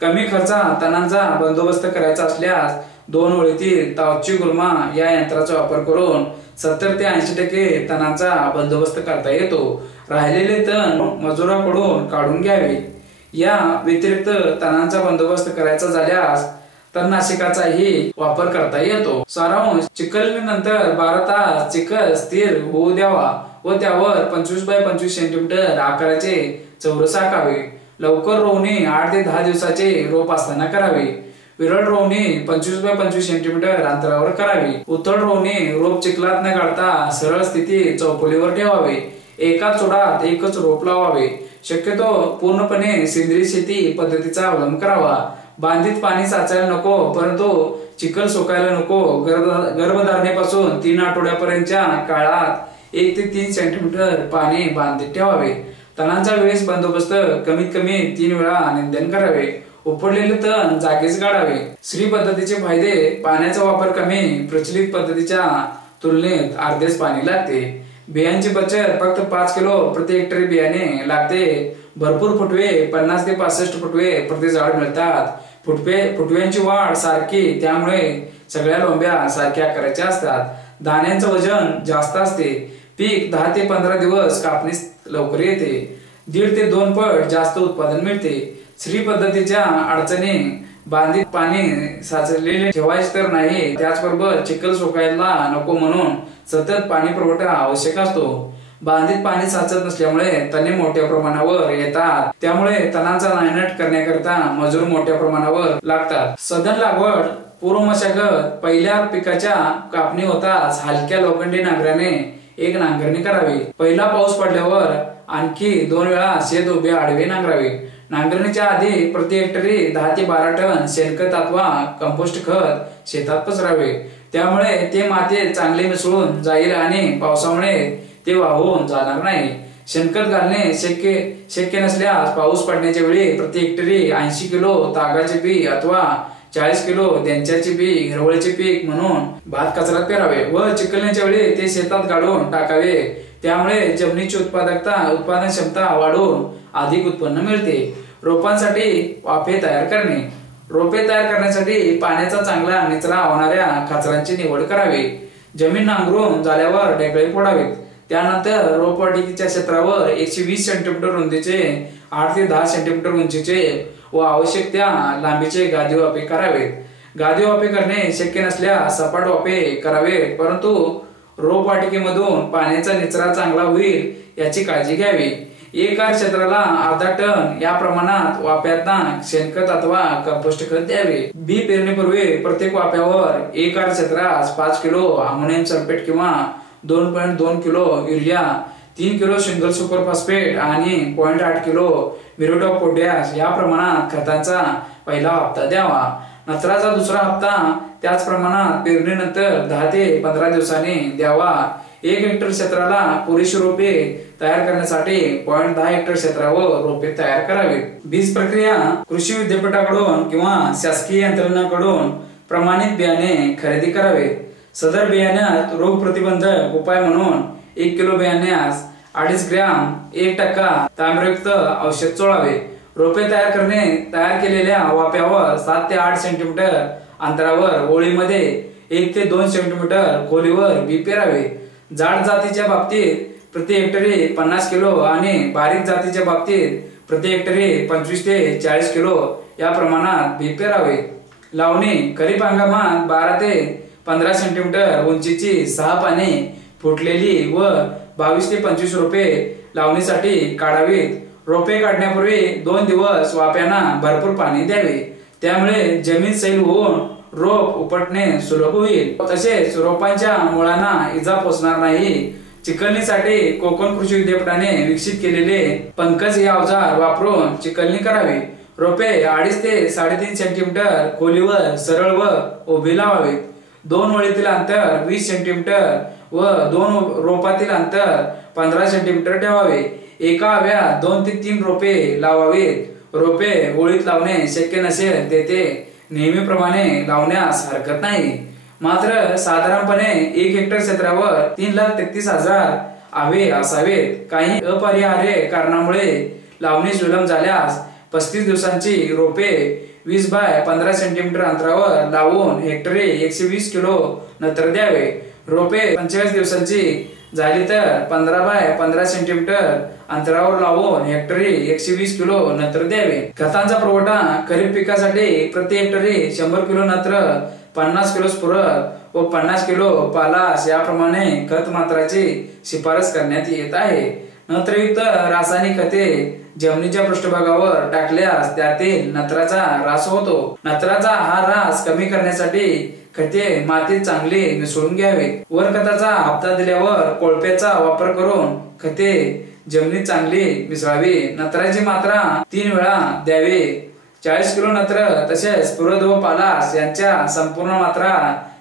कमी खर्चात तणांचा बंदोबस्त करायचा असल्यास 2 ओळीतील तावची गुल्मा या यंत्राचा वापर करून 70 ते 80% तणांचा बंदोबस्त करता येतो। राहिलेले तण मजुराकडून काढून घ्यावे। या व्यतिरिक्त तणांचा बंदोबस्त करायचा झाल्यास तणनाशकाचाही वापर करता येतो। सारांश, चिखलणीनंतर 12 तास चिखल स्थिर होऊ द्यावा व त्यावर 25 बाय 25 सेंटीमीटर आकाराचे चौरस आखावे। लवकर रोवणी 8 ते 10 दिवसाचे रोप असताना करावी। विरळ रोवणी 25 बाय 25 सेंटीमीटर अंतरावर करावी। उथळ रोवणी रोप चिखलात न काढता सरळ स्थिती चौकोलीवर ठेवावे। एकाच चोडात एकच रोप लावावे। शक्यतो पूर्णपणे सेंद्रिय शेती पद्धतीचा अवलंब करावा। बांधीत पाणी साचायला नको, परंतु चिखल सुकायला नको। गर्भधारणेपासून 3 आठवड्यापर्यंतच्या काळात 1 ते 3 सेंटीमीटर पाणी बांधीत ठेवावे। तणांचा वेळेस बंदोबस्त कमीत कमी 3 वेळा निंदन करावे। उपडलेले तण जागीच गाडावे। श्री पद्धतीचे फायदे: पाण्याचा वापर कमी, प्रचलित पद्धतीच्या तुलनेत अर्धेच पाणी लागते। बियांची बचत: फक्त 5 किलो प्रति हेक्टरी बियाणे लागते। भरपूर फुटवे 50 ते 65 फुटवे प्रति झाड मिळतात। फुटव्यांची वाढ सारखी, त्यामुळे सगळ्या लोंब्या सारख्या आकाराच्या असतात। दाण्यांचं वजन जास्त असते। पीक 10 ते 15 दिवस कापणीस लवकर येते। 1.5 ते 2 पट जास्त उत्पादन मिळते। श्री पद्धतीच्या अडचणी: बांधीत पाणी साचलेले ठेवायचे तर नाही, त्याचबरोबर चिखल सुकायला नको म्हणून सतत पाणी पुरवठा आवश्यक असतो। बांधीत पाणी साचत नसल्यामुळे तणे मोठ्या प्रमाणावर येतात, त्यामुळे तणांचा नायनाट करण्याकरिता मजूर मोठ्या प्रमाणावर लागतात। सधन लागवड: पूर्व मशागत: पहिल्या पिकाच्या कापणी होताच हलक्या लोखंडी नांगराने एक नांगरणी करावी। पहिला पाऊस पडल्यावर आणखी 2 वेळा शेत उभे आडवे नांगरावे। नांगरणीच्या आधी प्रति हेक्टरी 10 ते 12 टन शेणखत अथवा कंपोस्ट खत शेतात पसरावे, त्यामुळे ते मातीत चांगले मिसळून जाईल आणि पावसामुळे ते वाहून जाणार नाही। शेणखत घालणे शक्य नसल्यास पाऊस पडण्याच्या वेळी प्रति हेक्टरी 80 किलो तागाचे बी अथवा 40 किलो देंच्याचे बी हिरवळीचे पीक म्हणून भात कचऱ्यात पेरावे व चिखलण्याच्या वेळी ते शेतात गाडून टाकावे, त्यामुळे जमिनीची उत्पादन क्षमता वाढून अधिक उत्पन्न मिळते। रोपांसाठी वाफे तयार करणे: रोपे तयार करण्यासाठी पाण्याचा चांगला निचरा होणाऱ्या खाचरांची निवड करावी। जमीन नांगरून झाल्यावर ढेकळे फोडावेत। त्यानंतर रोपवाटिकेच्या क्षेत्रावर 120 सेंटीमीटर रुंदीचे 8 ते 10 सेंटीमीटर उंचीचे व आवश्यक त्या लांबीचे गादी वाफे करावेत। गादी वाफे करणे शक्य नसल्यास सपाट वाफे करावेत, परंतु रोपवाटिकेमधून पाण्याचा निचरा चांगला होईल याची काळजी घ्यावी। एका क्षेत्राला अर्धा टन या प्रमाणात वाफ्यांना शेणखत अथवा कंपोस्ट खत द्यावे। बी पेरणीपूर्वी प्रत्येक वाफ्यावर एका क्षेत्रास 5 किलो अमोनियम सल्फेट किंवा 2.2 kilo urea, 3 kilo single super phosphate आणि 0.8 किलो म्युरेट ऑफ पोटॅश या प्रमाणात खतांचा पहिला हप्ता द्यावा। नत्राचा दुसरा हप्ता त्याच प्रमाणात पेरणीनंतर 10 ते 15 दिवसांनी द्यावा। 1 हेक्टर क्षेत्राला पुरेशी रोपे तयार करण्यासाठी 0.10 हेक्टर क्षेत्रावर रोपे तयार करावीत। बीज प्रक्रिया: कृषी विद्यापीठाकडून किंवा शासकीय यंत्रणांकडून प्रमाणित बियाणे खरेदी करावे। सदर बियाण्यात रोग प्रतिबंधक उपाय म्हणून 1 किलो बियाण्यास 2.5 ग्रॅम 1% तांबयुक्त औषध चोळावे। रोपे तयार करणे: तयार केलेल्या वाफ्यावर 7 ते 8 सेंटीमीटर अंतरावर ओळीमध्ये 1 ते 2 सेंटीमीटर खोलीवर बी पेरावे। जाड जातीच्या बाबतीत प्रति हेक्टरी 50 किलो आणि बारीक जातीच्या बाबतीत प्रति हेक्टरी 25 ते 40 किलो या प्रमाणात बी पेरावे। लावणी: खरीप हंगामात 12 ते 15 सेंटीमीटर उंचीची 6 पाने फुटलेली व 22 ते 25 रोपे लावणीसाठी काढावीत। रोपे काढण्यापूर्वी 2 दिवस वाफ्यांना भरपूर पाणी द्यावे, त्यामुळे जमीन सैल होऊन रोप उपटणे सुलभ होईल। तसेच रोपांच्या मुळांना इजा पोचणार नाही। चिखलणीसाठी कोकण कृषी विद्यापीठाने विकसित केलेले पंकज हे अवजार वापरून चिखलणी करावी। रोपे 2.5 ते 3.5 सेंटीमीटर खोलीवर सरळ व उभी लावावीत। 2 ओळीतील अंतर 20 सेंटीमीटर व 2 रोपातील अंतर 15 सेंटीमीटर ठेवावे। एका आव्यात 2 ते 3 रोपे लावावीत। रोपे ओळीत लावणे शक्य नसेल तेथे नेहमीप्रमाणे लावण्यास हरकत नाही, मात्र साधारणपणे 1 हेक्टर क्षेत्रावर 3,33,000 आवे असावेत। काही अपरिहार्य कारणामुळे लावणीस विलंब झाल्यास 35 दिवसांची रोपे 20 बाय 15 सेंटीमीटर अंतरावर लावून हेक्टरी 120 किलो नत्र द्यावे। रोपे 45 दिवसांची झाली तर 15 बाय 15 सेंटीमीटर अंतरावर लावून हेक्टरी 120 किलो नत्र द्यावे। खतांचा पुरवठा खरीप पिकासाठी प्रति हेक्टरी 100 किलो नत्र, 50 किलो स्फुरद व 50 किलो पालाश याप्रमाणे खत मात्राची शिफारस करण्यात येत आहे। नत्रयुक्त रासायनिक खते जमिनीच्या पृष्ठभागावर टाकल्यास त्यातील नत्राचा ऱ्हास होतो। नत्राचा हा ऱ्हास कमी करण्यासाठी खते मातीत चांगली मिसळून घ्यावीत। वर खताचा हप्ता दिल्यावर कोळप्याचा वापर करून खते जमिनीत चांगली मिसळावी। नत्राची मात्रा 3 वेळा द्यावी। 40 किलो नत्र तसेच स्फुरद व पालाश यांच्या संपूर्ण मात्रा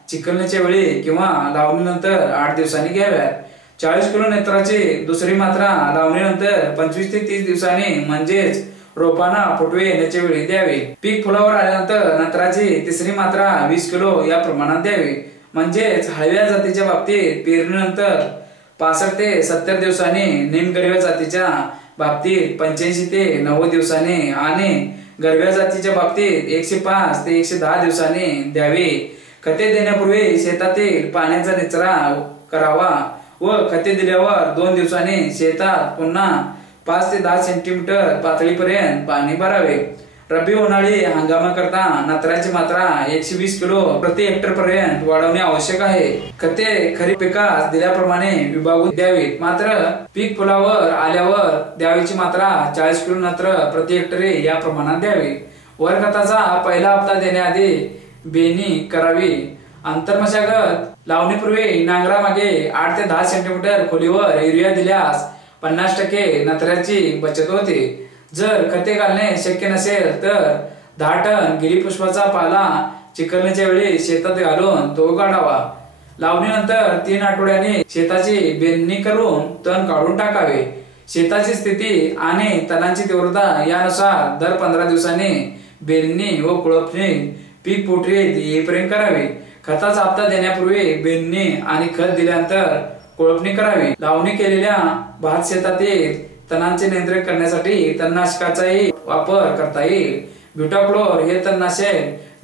चिखलणीच्या वेळी किंवा लावणीनंतर 8 दिवसांनी घ्याव्यात। 40 किलो नत्राची दुसरी मात्रा लावणीनंतर 25 ते 30 दिवसांनी म्हणजेच रोपांना फुटवे येण्याच्या वेळी द्यावी। पीक फुलावर आल्यानंतर नत्राची तिसरी मात्रा 20 किलो या प्रमाणात द्यावी। म्हणजेच हळव्या जातीच्या बाबतीत पेरणीनंतर 65 ते 70 दिवसांनी, निमगरव्या जातीच्या बाबतीत 85 ते 90 दिवसांनी आणि गरव्या जातीच्या बाबतीत 105 ते 110 दिवसांनी द्यावी। खते देण्यापूर्वी शेतातील पाण्याचा निचरा करावा व खते दिल्यावर 2 दिवसांनी शेतात पुन्हा 5 ते 10 सेंटीमीटर पातळीपर्यंत पाणी भरावे। रब्बी उन्हाळी हंगामाकरता नत्राची मात्रा 120 किलो प्रति हेक्टर पर्यंत वाढवणे आवश्यक आहे। खते खरीप पिकास दिल्याप्रमाणे विभागून द्यावीत, मात्र पीक फुलावर आल्यावर द्यावीची मात्रा 40 किलो नत्र प्रति हेक्टरी या प्रमाणात द्यावी। वर खताचा पहिला हप्ता देण्याआधी बेणी करावी। आंतरमशागत लावणीपूर्वी नांगरामागे 8 ते 10 सेंटीमीटर खोलीवर युरिया दिल्यास 50% नत्र्याची बचत होते। जर खते घालणे शक्य नसेल तर 10 टन गिरीपुष्पाचा पाला चिखलणीच्या वेळी शेतात घालून तो काढावा। लावणीनंतर 3 आठवड्यांनी शेताची बेंदणी करून तण काढून टाकावे। शेताची स्थिती आणि तणांची तीव्रता यानुसार दर 15 दिवसांनी बेंदणी व कुळपणी पीक पोटरीत येईपर्यंत करावी। खताचा हप्ता देण्यापूर्वी बेंदणी आणि खत दिल्यानंतर कोळपणी करावी। लावणी केलेल्या भात शेतातील तणांचे नियंत्रण करण्यासाठी तणनाशकाचाही वापर करता येईल। ब्युटाक्लोर हे तणनाशक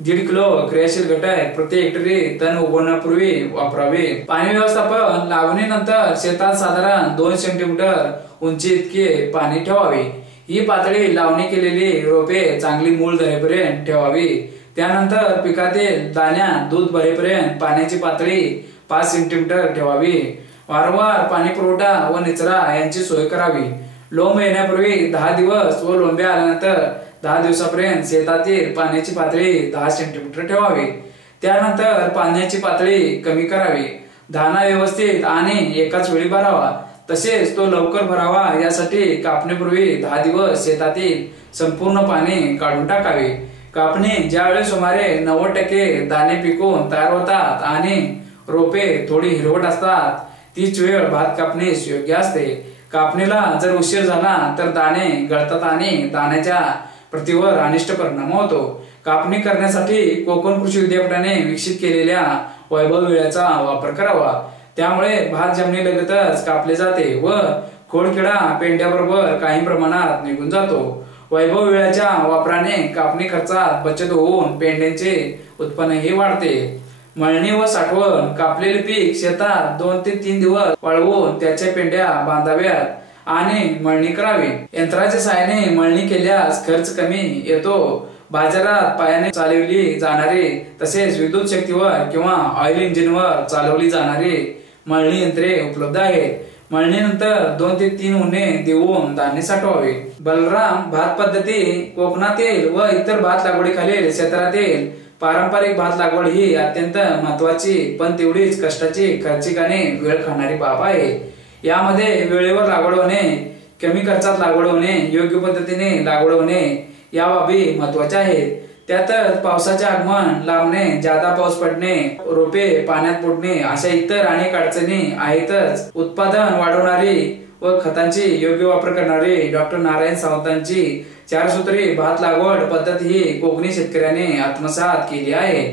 1.5 किलो क्रियाशील घटक प्रति हेक्टरी तण उगवण्यापूर्वी वापरावे। पाणी व्यवस्थापन लावणीनंतर शेतात साधारण 2 सेंटीमीटर उंची इतके पाणी ठेवावे। ही पातळी लावणी केलेली रोपे चांगली मूळ धरेपर्यंत ठेवावी। त्यानंतर पिकातील दाण्यात दूध भरेपर्यंत पाण्याची पातळी 5 सेंटीमीटर ठेवावी। वारंवार पाणी पुरवठा व निचरा यांची सोय करावी। लोंब येण्यापूर्वी 10 दिवस व लोंब्या आल्यानंतर 10 दिवसापर्यंत शेतातील पाण्याची पातळी 10 सेंटीमीटर ठेवावी। त्यानंतर पाण्याची पातळी कमी करावी। दाणा व्यवस्थित आणि एकाच वेळी भरावा, तसेच तो लवकर भरावा यासाठी कापणीपूर्वी 10 दिवस शेतातील संपूर्ण पाणी काढून टाकावे। कापणी ज्यावेळी सुमारे 90% दाणे पिकून तयार होतात आणि रोपे थोडी हिरवट असतात तीच वेळ भात कापणीस योग्य असते। कापणीला जर उशीर झाला तर दाणे गळतात आणि दाण्याच्या प्रतीवर अनिष्ट परिणाम होतो। कापणी करण्यासाठी कोकण कृषी विद्यापीठाने विकसित केलेल्या वैभव विळ्याचा वापर करावा, त्यामुळे भात जमिनीलगतच कापले जाते व खोडकिडा पेंड्याबरोबर काही प्रमाणात निघून जातो। वैभव विळ्याच्या वापराने कापणी खर्चात बचत होऊन पेंड्यांचे उत्पन्नही वाढते। मळणी व साठवण कापलेले पीक शेतात 2 ते 3 दिवस वाळवून त्याच्या पेंड्या बांधाव्यात आणि मळणी करावी। यंत्राच्या सहाय्याने मळणी केल्यास खर्च कमी येतो। बाजारात पायाने चालवली जाणारी तसेच विद्युत शक्तीवर किंवा ऑइल इंजिनवर चालवली जाणारी मळणी यंत्रे उपलब्ध आहेत. मळणीनंतर 2 ते 3 उन्हे देऊन धान्य साठवावे. बलराम भात पद्धती कोकणातील व इतर भात लागवडीखालील क्षेत्रातील पारंपरिक भात लागवड ही अत्यंत महत्वाची पण तेवढीच कष्टाची, खर्चिक आणि वेळ खाणारी बाब आहे. यामध्ये वेळेवर लागवड होणे, कमी खर्चात लागवड होणे, योग्य पद्धतीने लागवड होणे या बाबी महत्वाच्या आहेत. त्यातच पावसाचे आगमन लांबणे, जादा पाऊस पडणे, रोपे पाण्यात बुडणे अशा इतर अनेक अडचणी आहेतच. उत्पादन वाढवणारी व खतांची योग्य वापर करणारी डॉक्टर नारायण सावंतांची 4 सूत्री भात लागवड पद्धत ही कोकणी शेतकऱ्यांनी आत्मसात केली आहे.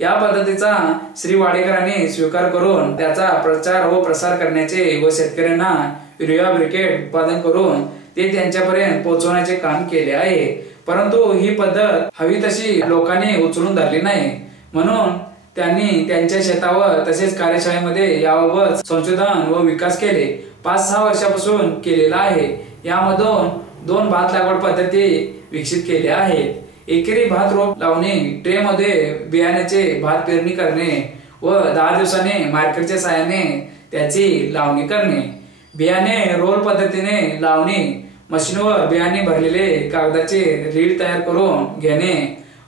या पद्धतीचा श्री वाडेकरांनी स्वीकार करून त्याचा प्रचार व प्रसार करण्याचे व शेतकऱ्यांना युरिया ब्रिकेट उत्पादन करून ते त्यांच्यापर्यंत पोहोचवण्याचे काम केले आहे. परंतु ही पद्धत हवी तशी लोकांनी उचलून धरली नाही, म्हणून त्यांनी त्यांच्या शेतावर तसेच कार्यशाळेमध्ये याबाबत संशोधन व विकास केले. 5-6 वर्षापासून केलेला आहे. यामधून 2 भात लागवड पद्धती विकसित केल्या आहेत. एकेरी भात रोप लावणे, ट्रे मध्ये बियाण्याचे भात पेरणी करणे व 10 दिवसांनी मार्केटच्या साहाय्याने त्याची लावणी करणे. बियाणे रोल पद्धतीने लावणे, मशीनवर बियाणे भरलेले कागदाचे रीळ तयार करून घेणे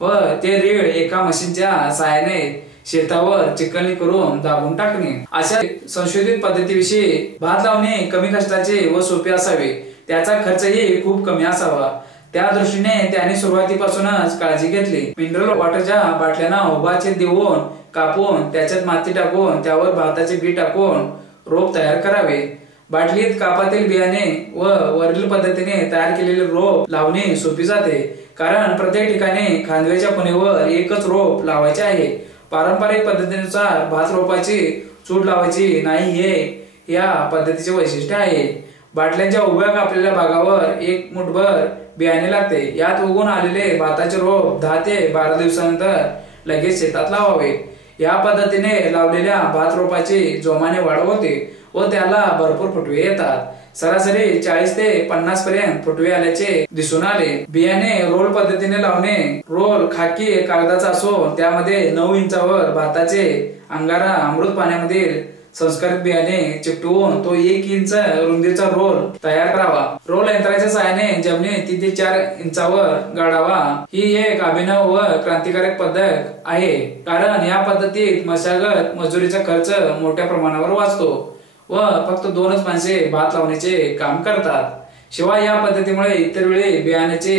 व ते रीळ एका मशीनच्या साहाय्याने शेतावर चिकलणी करून दाबून टाकणे. अशा संशोधित पद्धतीविषयी भात लावणे कमी कष्टाचे व सोपे असावे. त्याचा खर्चही खूप कमी असावा. त्या दृष्टीने त्याने सुरुवातीपासूनच काळजी घेतली. मिनरल वॉटरच्या बाटल्यांना उभा छेद देऊन कापून त्याच्यात माती टाकून त्यावर भाताचे बी टाकून रोप तयार करावे. बाटलीत कापातील बियाणे व वरील पद्धतीने तयार केलेले रोप लावणे सोपी जाते, कारण प्रत्येक ठिकाणी खांदव्याच्या खुणेवर एकच रोप लावायचे आहे. पारंपरिक पद्धतीनुसार भात रोपाची चूड लावायची नाही हे या पद्धतीचे वैशिष्ट्य आहे. बाटल्यांच्या उभ्या कापलेल्या भागावर 1 मुठभर बियाणे लागते. यात उगवून आलेले भाताचे रोप 10 ते 12 दिवसानंतर लगेच शेतात लावावे. या पद्धतीने लावलेल्या भात रोपाची जोमाने वाढ होते व त्याला भरपूर फुटवे येतात. सरासरी 40 ते 50 पर्यंत फुटवे आल्याचे दिसून आले. बियाणे रोल पद्धतीने लावणे. रोल खाकी कागदाचा असून त्यामध्ये 9 इंचावर भाताचे अंगारा अमृत पाण्यामधील संस्करित बियाणे चिकटवून तो 1 इंच रुंदीचा रोल तयार करावा. रोल यंत्राच्या साहाय्याने जमिनीत 3 ते 4 इंचावर गाडावा. ही एक अभिनव व क्रांतिकारक पद्धत आहे, कारण या पद्धतीत मशागत मजुरीचा खर्च मोठ्या प्रमाणावर वाचतो व फक्त 2च माणसे भात लावण्याचे काम करतात. शिवाय या पद्धतीमुळे इतर वेळी बियाण्याचे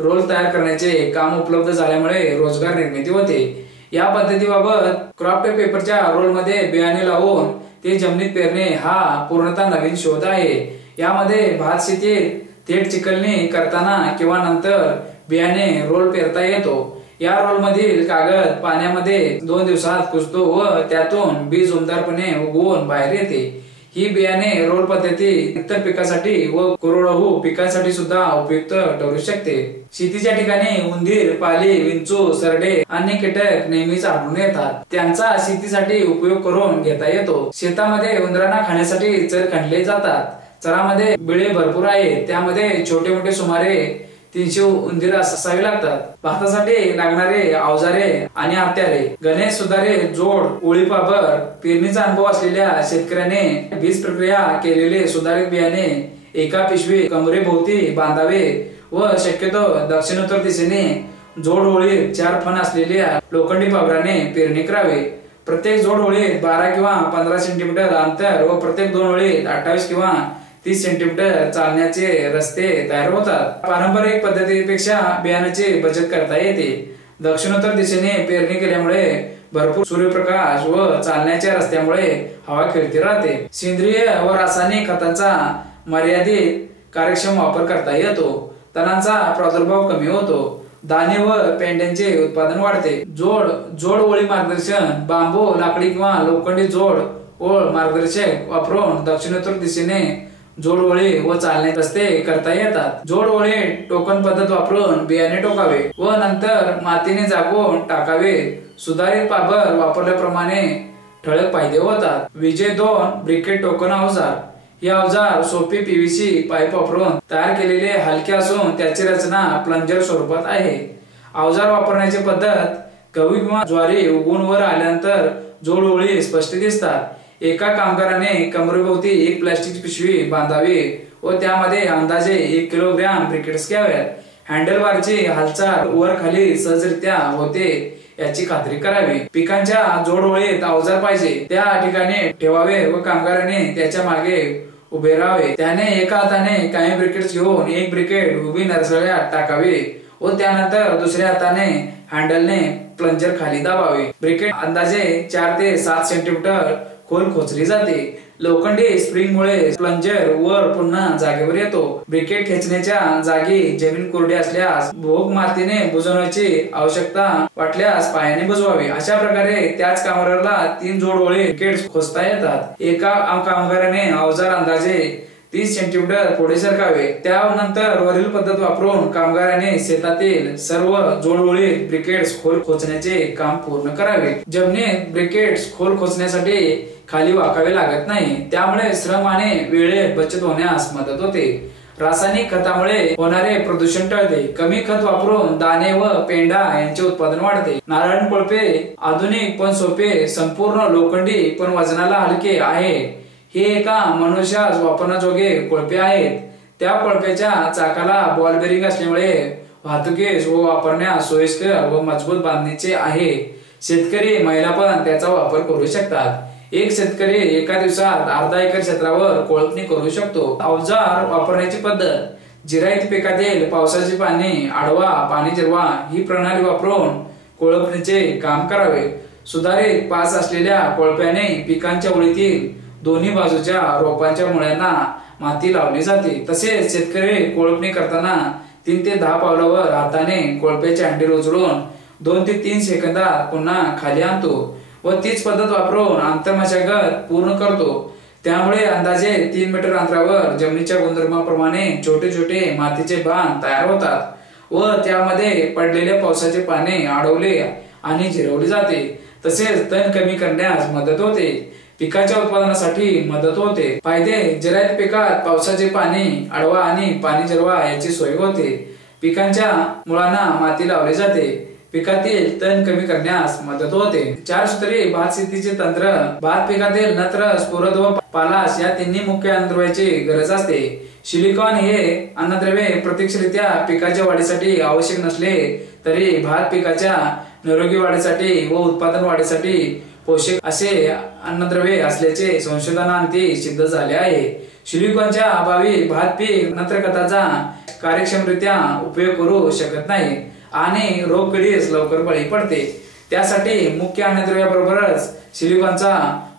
रोल तयार करण्याचे काम उपलब्ध झाल्यामुळे रोजगार निर्मिती होते. या पद्धतीबाबत क्राफ्ट पेपरच्या रोलमध्ये बियाणे लावून ते जमिनीत पेरणे हा पूर्णतः नवीन शोध आहे. यामध्ये भात शेतीत थेट चिकलणी करताना किंवा नंतर बियाणे रोल पेरता येतो. या रोल मधील कागद पाण्यामध्ये 2 दिवसात कुजतो व त्यातून बीज उमदारपणे उगवून बाहेर येते. ही बियाणे रोल पद्धती इतर पिकासाठी व कोरडवाहू पिकांसाठी सुद्धा उपयुक्त ठरू शकते. शेतीच्या ठिकाणी उंदीर, पाली, विंचू, सरडे आणि कीटक नेहमीच आढळून येतात. त्यांचा शेतीसाठी उपयोग करून घेता येतो. शेतामध्ये उंदरांना खाण्यासाठी चर खणले जातात. चरामध्ये बिळे भरपूर आहेत. त्यामध्ये छोटे मोठे सुमारे 300 उंदीर असावे लागतात. भातासाठी लागणारे अवजारे आणि हत्यारे, गणेश सुधारे, जोड, ओळी पाबर, पेरणीचा अनुभव असलेल्या शेतकऱ्याने बीज प्रक्रिया केलेले सुधारित बियाणे एका पिशवी कमरेभोवती बांधावे व शक्यतो दक्षिणोत्तर दिशेने जोड ओळीत 4 फण असलेल्या लोखंडी पाबराने पेरणी करावे. प्रत्येक जोड ओळीत 12 किंवा 15 सेंटीमीटर अंतर व प्रत्येक 2 ओळीत 28 किंवा 30 सेंटीमीटर चालण्याचे रस्ते तयार होतात. पारंपरिक पद्धतीपेक्षा बियाण्याची बचत करता येते. दक्षिणोत्तर दिशेने पेरणी केल्यामुळे भरपूर सूर्यप्रकाश व चालण्याच्या रस्त्यामुळे हवा खेळती राहते. सेंद्रिय व रासायनिक खतांचा मर्यादित कार्यक्षम वापर करता येतो. तणांचा प्रादुर्भाव कमी होतो. धान्य व पेंड्यांचे उत्पादन वाढते. जोड ओळी मार्गदर्शन, बांबू, लाकडी किंवा लोखंडी जोड ओळ मार्गदर्शक वापरून दक्षिणोत्तर दिशेने जोड ओळी व चालणे रस्ते करता येतात. जोड ओळी टोकन पद्धत वापरून बियाणे टोकावे व नंतर मातीने झाकून टाकावे. सुधारित पाबर वापरल्याप्रमाणे ठळक फायदे होतात. विजय 2 ब्रिकेट टोकन अवजार. हे अवजार सोपी पीव्हीसी पाईप वापरून तयार केलेले हलके असून त्याची रचना प्लंजर स्वरूपात आहे. अवजार वापरण्याची पद्धत गहू किंवा ज्वारी उगवून वर आल्यानंतर जोड ओळी स्पष्ट दिसतात. एका कामगाराने कमरेभोवती एक प्लास्टिकची पिशवी बांधावी व त्यामध्ये अंदाजे 1 किलोग्रॅम ब्रिकेट्स घ्याव्यात. हँडलबारची हालचाल वर खाली सहजरित्या होते याची खात्री करावी. पिकांच्या जोडओळीत अवजार पाहिजे त्या ठिकाणी ठेवावे व कामगाराने त्याच्या मागे उभे राहावे. त्याने एका हाताने काही ब्रिकेट्स घेऊन एक ब्रिकेट उभी नरसळ्यात टाकावी व त्यानंतर दुसऱ्या हाताने हँडलने प्लंजर खाली दाबावे. ब्रिकेट अंदाजे 4 ते 7 सेंटीमीटर खोल खोचली जाते. लोखंडी स्प्रिंग मुळे प्लंजर वर पुन्हा जागेवर येतो. ब्रिकेट खेचण्याच्या जागी जमीन कोरडी असल्यास भोग मातीने बुजवण्याची आवश्यकता वाटल्यास पायाने बुजवावे. अशा प्रकारे त्याच कामगाराला 3 जोड ओळी ब्रिकेट खोचता येतात. एका कामगाराने अवजार अंदाजे 30 सेंटीमीटर पुढे सरकावे. त्यानंतर वरील पद्धत वापरून कामगाराने शेतातील सर्व जोडओळी ब्रिकेट्स खोल खोचण्याचे काम पूर्ण करावे. जमिनीत ब्रिकेट्स खोल खोचण्यासाठी खाली वाकावे लागत नाही. त्यामुळे श्रम आणि वेळेत बचत होण्यास मदत होते. रासायनिक खतामुळे होणारे प्रदूषण टळते. कमी खत वापरून दाणे व पेंढा यांचे उत्पादन वाढते. नारळ कोळपे आधुनिक पण सोपे, संपूर्ण लोखंडी पण वजनाला हलके आहे. हे एका मनुष्यास वापरण्याजोगे कोळपे आहेत. त्या कोळप्याच्या चाकाला बॉल बेरिंग असल्यामुळे वाहतुकीस व वापरण्यास सोयीस्कर व मजबूत बांधणीचे आहे. शेतकरी महिला पण त्याचा वापर करू शकतात. एक शेतकरी एका दिवसात अर्धा एकर क्षेत्रावर कोळपणी करू शकतो. अवजार वापरण्याची पद्धत: जिरायत पिकातील पावसाचे पाणी आडवा पाणी जिरवा ही प्रणाली वापरून कोळपणीचे काम करावे. सुधारित पास असलेल्या कोळप्याने पिकांच्या ओळीतील दोन्ही बाजूच्या रोपांच्या मुळ्यांना माती लावली जाते. तसेच शेतकरी कोळपणी करताना 3 ते 10 पावलावर हाताने कोळप्याचे हँडल उचलून 2 ते 3 सेकंदात पुन्हा खाली आणतो व तीच पद्धत वापरून आंतरमशागत पूर्ण करतो. त्यामुळे अंदाजे 3 मीटर अंतरावर जमिनीच्या गुणधर्माप्रमाणे छोटे छोटे मातीचे बांध तयार होतात व त्यामध्ये पडलेले पावसाचे पाणी अडवले आणि जिरवले जाते. तसेच तण कमी करण्यास मदत होते. पिकाच्या उत्पादनासाठी मदत होते. फायदे: जिरायत पिकात पावसाचे पाणी अडवा आणि पाणी जिरवा याची सोय होते. पिकांच्या मुळांना माती लावली जाते. पिकातील तण कमी करण्यास मदत होते. 4 सूत्री भात शेतीचे तंत्र: भात पिकातील नत्र, स्फुरद व पालाश या तिन्ही मुख्य अन्नद्रव्याची गरज असते. सिलिकॉन हे अन्नद्रव्य प्रत्यक्षरित्या पिकाच्या वाढीसाठी आवश्यक नसले तरी भात पिकाच्या निरोगी वाढीसाठी व उत्पादन वाढीसाठी पोषक असे अन्नद्रव्ये असल्याचे संशोधनांती सिद्ध झाले आहे. सिलिकॉनच्या अभावी भात पीक नत्र खताचा कार्यक्षमरित्या उपयोग करू शकत नाही आणि रोगकिडीस लवकर बळी पडते. त्यासाठी मुख्य अन्नद्रव्याबरोबरच सिलिकॉनचा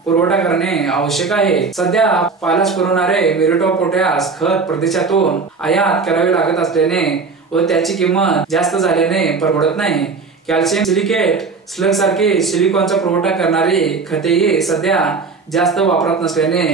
पुरवठा करणे आवश्यक आहे. सध्या पालाश पुरवणारे म्युरेट ऑफ पोटॅश खत परदेशातून आयात करावे लागत असल्याने व त्याची किंमत जास्त झाल्याने परवडत नाही. कॅल्शियम सिलिकेट स्लग सारखी सिलिकॉनचा पुरवठा करणारी खतेही सध्या जास्त वापरात नसल्याने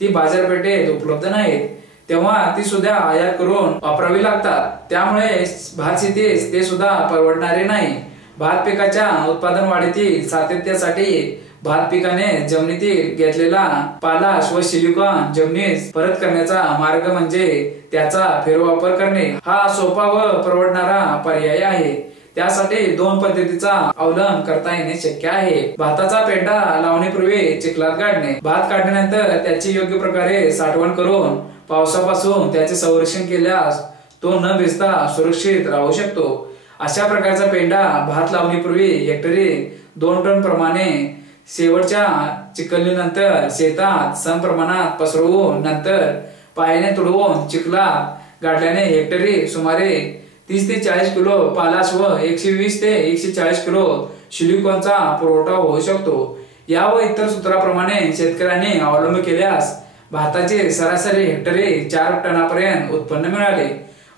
ती बाजारपेठेत उपलब्ध नाहीत. तेव्हा ती सुद्धा आयात करून वापरावी लागतात. त्यामुळे भात शेतीस ते सुद्धा परवडणारे नाही. भात पिकाच्या उत्पादन वाढीतील सातत्यासाठी भात पिकाने जमिनीतील घेतलेला पालाश व सिलिकॉन जमिनीत परत करण्याचा मार्ग म्हणजे त्याचा फेरवापर करणे. हा सोपा व परवडणारा पर्याय आहे. त्यासाठी 2 पद्धतीचा अवलंब करता येणे शक्य आहे. भाताचा पेंढा लावणीपूर्वी चिखलात गाडणे. भात काढल्यानंतर त्याची योग्य प्रकारे साठवण करून पावसापासून त्याचे संरक्षण केल्यास तो न भिजता सुरक्षित राहू शकतो. अशा प्रकारचा पेंढा भात लावणीपूर्वी हेक्टरी 2 टन प्रमाणे शेवटच्या चिखलणीनंतर शेतात समप्रमाणात पसरवून नंतर पायाने तुडवून चिखलात गाडल्याने हेक्टरी सुमारे 30 ते 40 किलो पालाश व 120 ते 140 किलो सिलिकॉनचा पुरवठा होऊ शकतो. या व इतर सूत्राप्रमाणे शेतकऱ्यांनी अवलंब केल्यास भाताचे सरासरी हेक्टरी 4 टनापर्यंत उत्पन्न मिळाले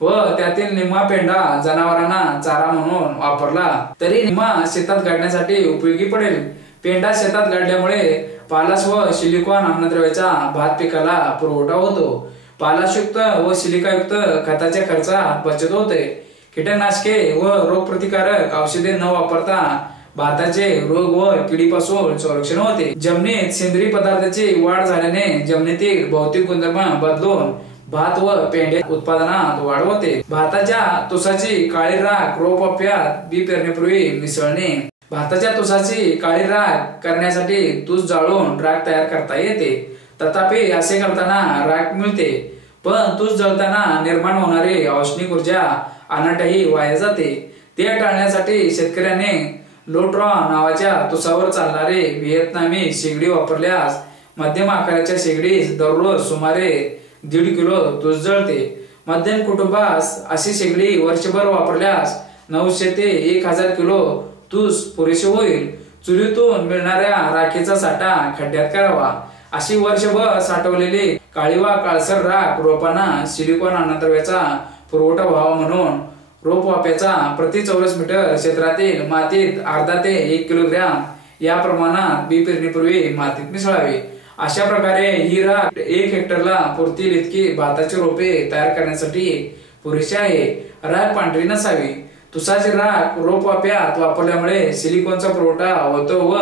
व त्यातील निम्मा पेंढा जनावरांना चारा म्हणून वापरला तरी निम्मा शेतात गाडण्यासाठी उपयोगी पडेल. पेंढा शेतात गाडल्यामुळे पालाश व सिलिकॉन अन्नद्रव्याचा भात पिकाला पुरवठा होतो. पालाशयुक्त व सिलिकायुक्त खताच्या खर्चात बचत होते. कीटकनाशके व रोगप्रतिकारक औषधे न वापरता भाताचे रोग व किडीपासून संरक्षण होते. जमिनीत सेंद्रिय पदार्थाची वाढ झाल्याने जमिनीतील भौतिक गुणधर्म बदलून भात व पेंढ्या उत्पादनात वाढ होते. भाताच्या तुसाची काळी राख रोपवाफ्यात बी पेरणीपूर्वी मिसळणे. भाताच्या तुसाची काळी राख करण्यासाठी तुस जाळून राख तयार करता येते, तथापि असे करताना राख मिळते, पण तुस जळताना निर्माण होणारी औष्णिक ऊर्जा अनाटही वाया जाते। ते टाळण्यासाठी शेतकऱ्याने लोट्रॉन नावाच्या तुसावर चालणारे व्हिएतनामी शेगडी वापरल्यास मध्यम आकाराच्या शेगडीस दररोज सुमारे 1.5 किलो तुस जळते। मध्यम कुटुंबास अशी शेगडी वर्षभर वापरल्यास 900 ते 1000 किलो तुस पुरेसे होईल। चुलीतून मिळणाऱ्या राखेचा साठा खड्ड्यात करावा। अशी वर्षभर साठवलेली काळी वा काळसर राख रोपांना सिलिकॉन अन्नद्रव्याचा पुरवठा व्हावा म्हणून रोप वाफ्याचा प्रति चौरस मीटर क्षेत्रातील मातीत अर्धा ते 1 किलोग्रॅम या प्रमाणात बी पेरणीपूर्वी मातीत मिसळावी। अशा प्रकारे ही राख 1 हेक्टरला पुरतील इतकी भाताची रोपे तयार करण्यासाठी पुरेशी आहे। राख पांढरी नसावी। तुसाची राख रोप वाफ्यात वापरल्यामुळे सिलिकॉनचा पुरवठा होतो व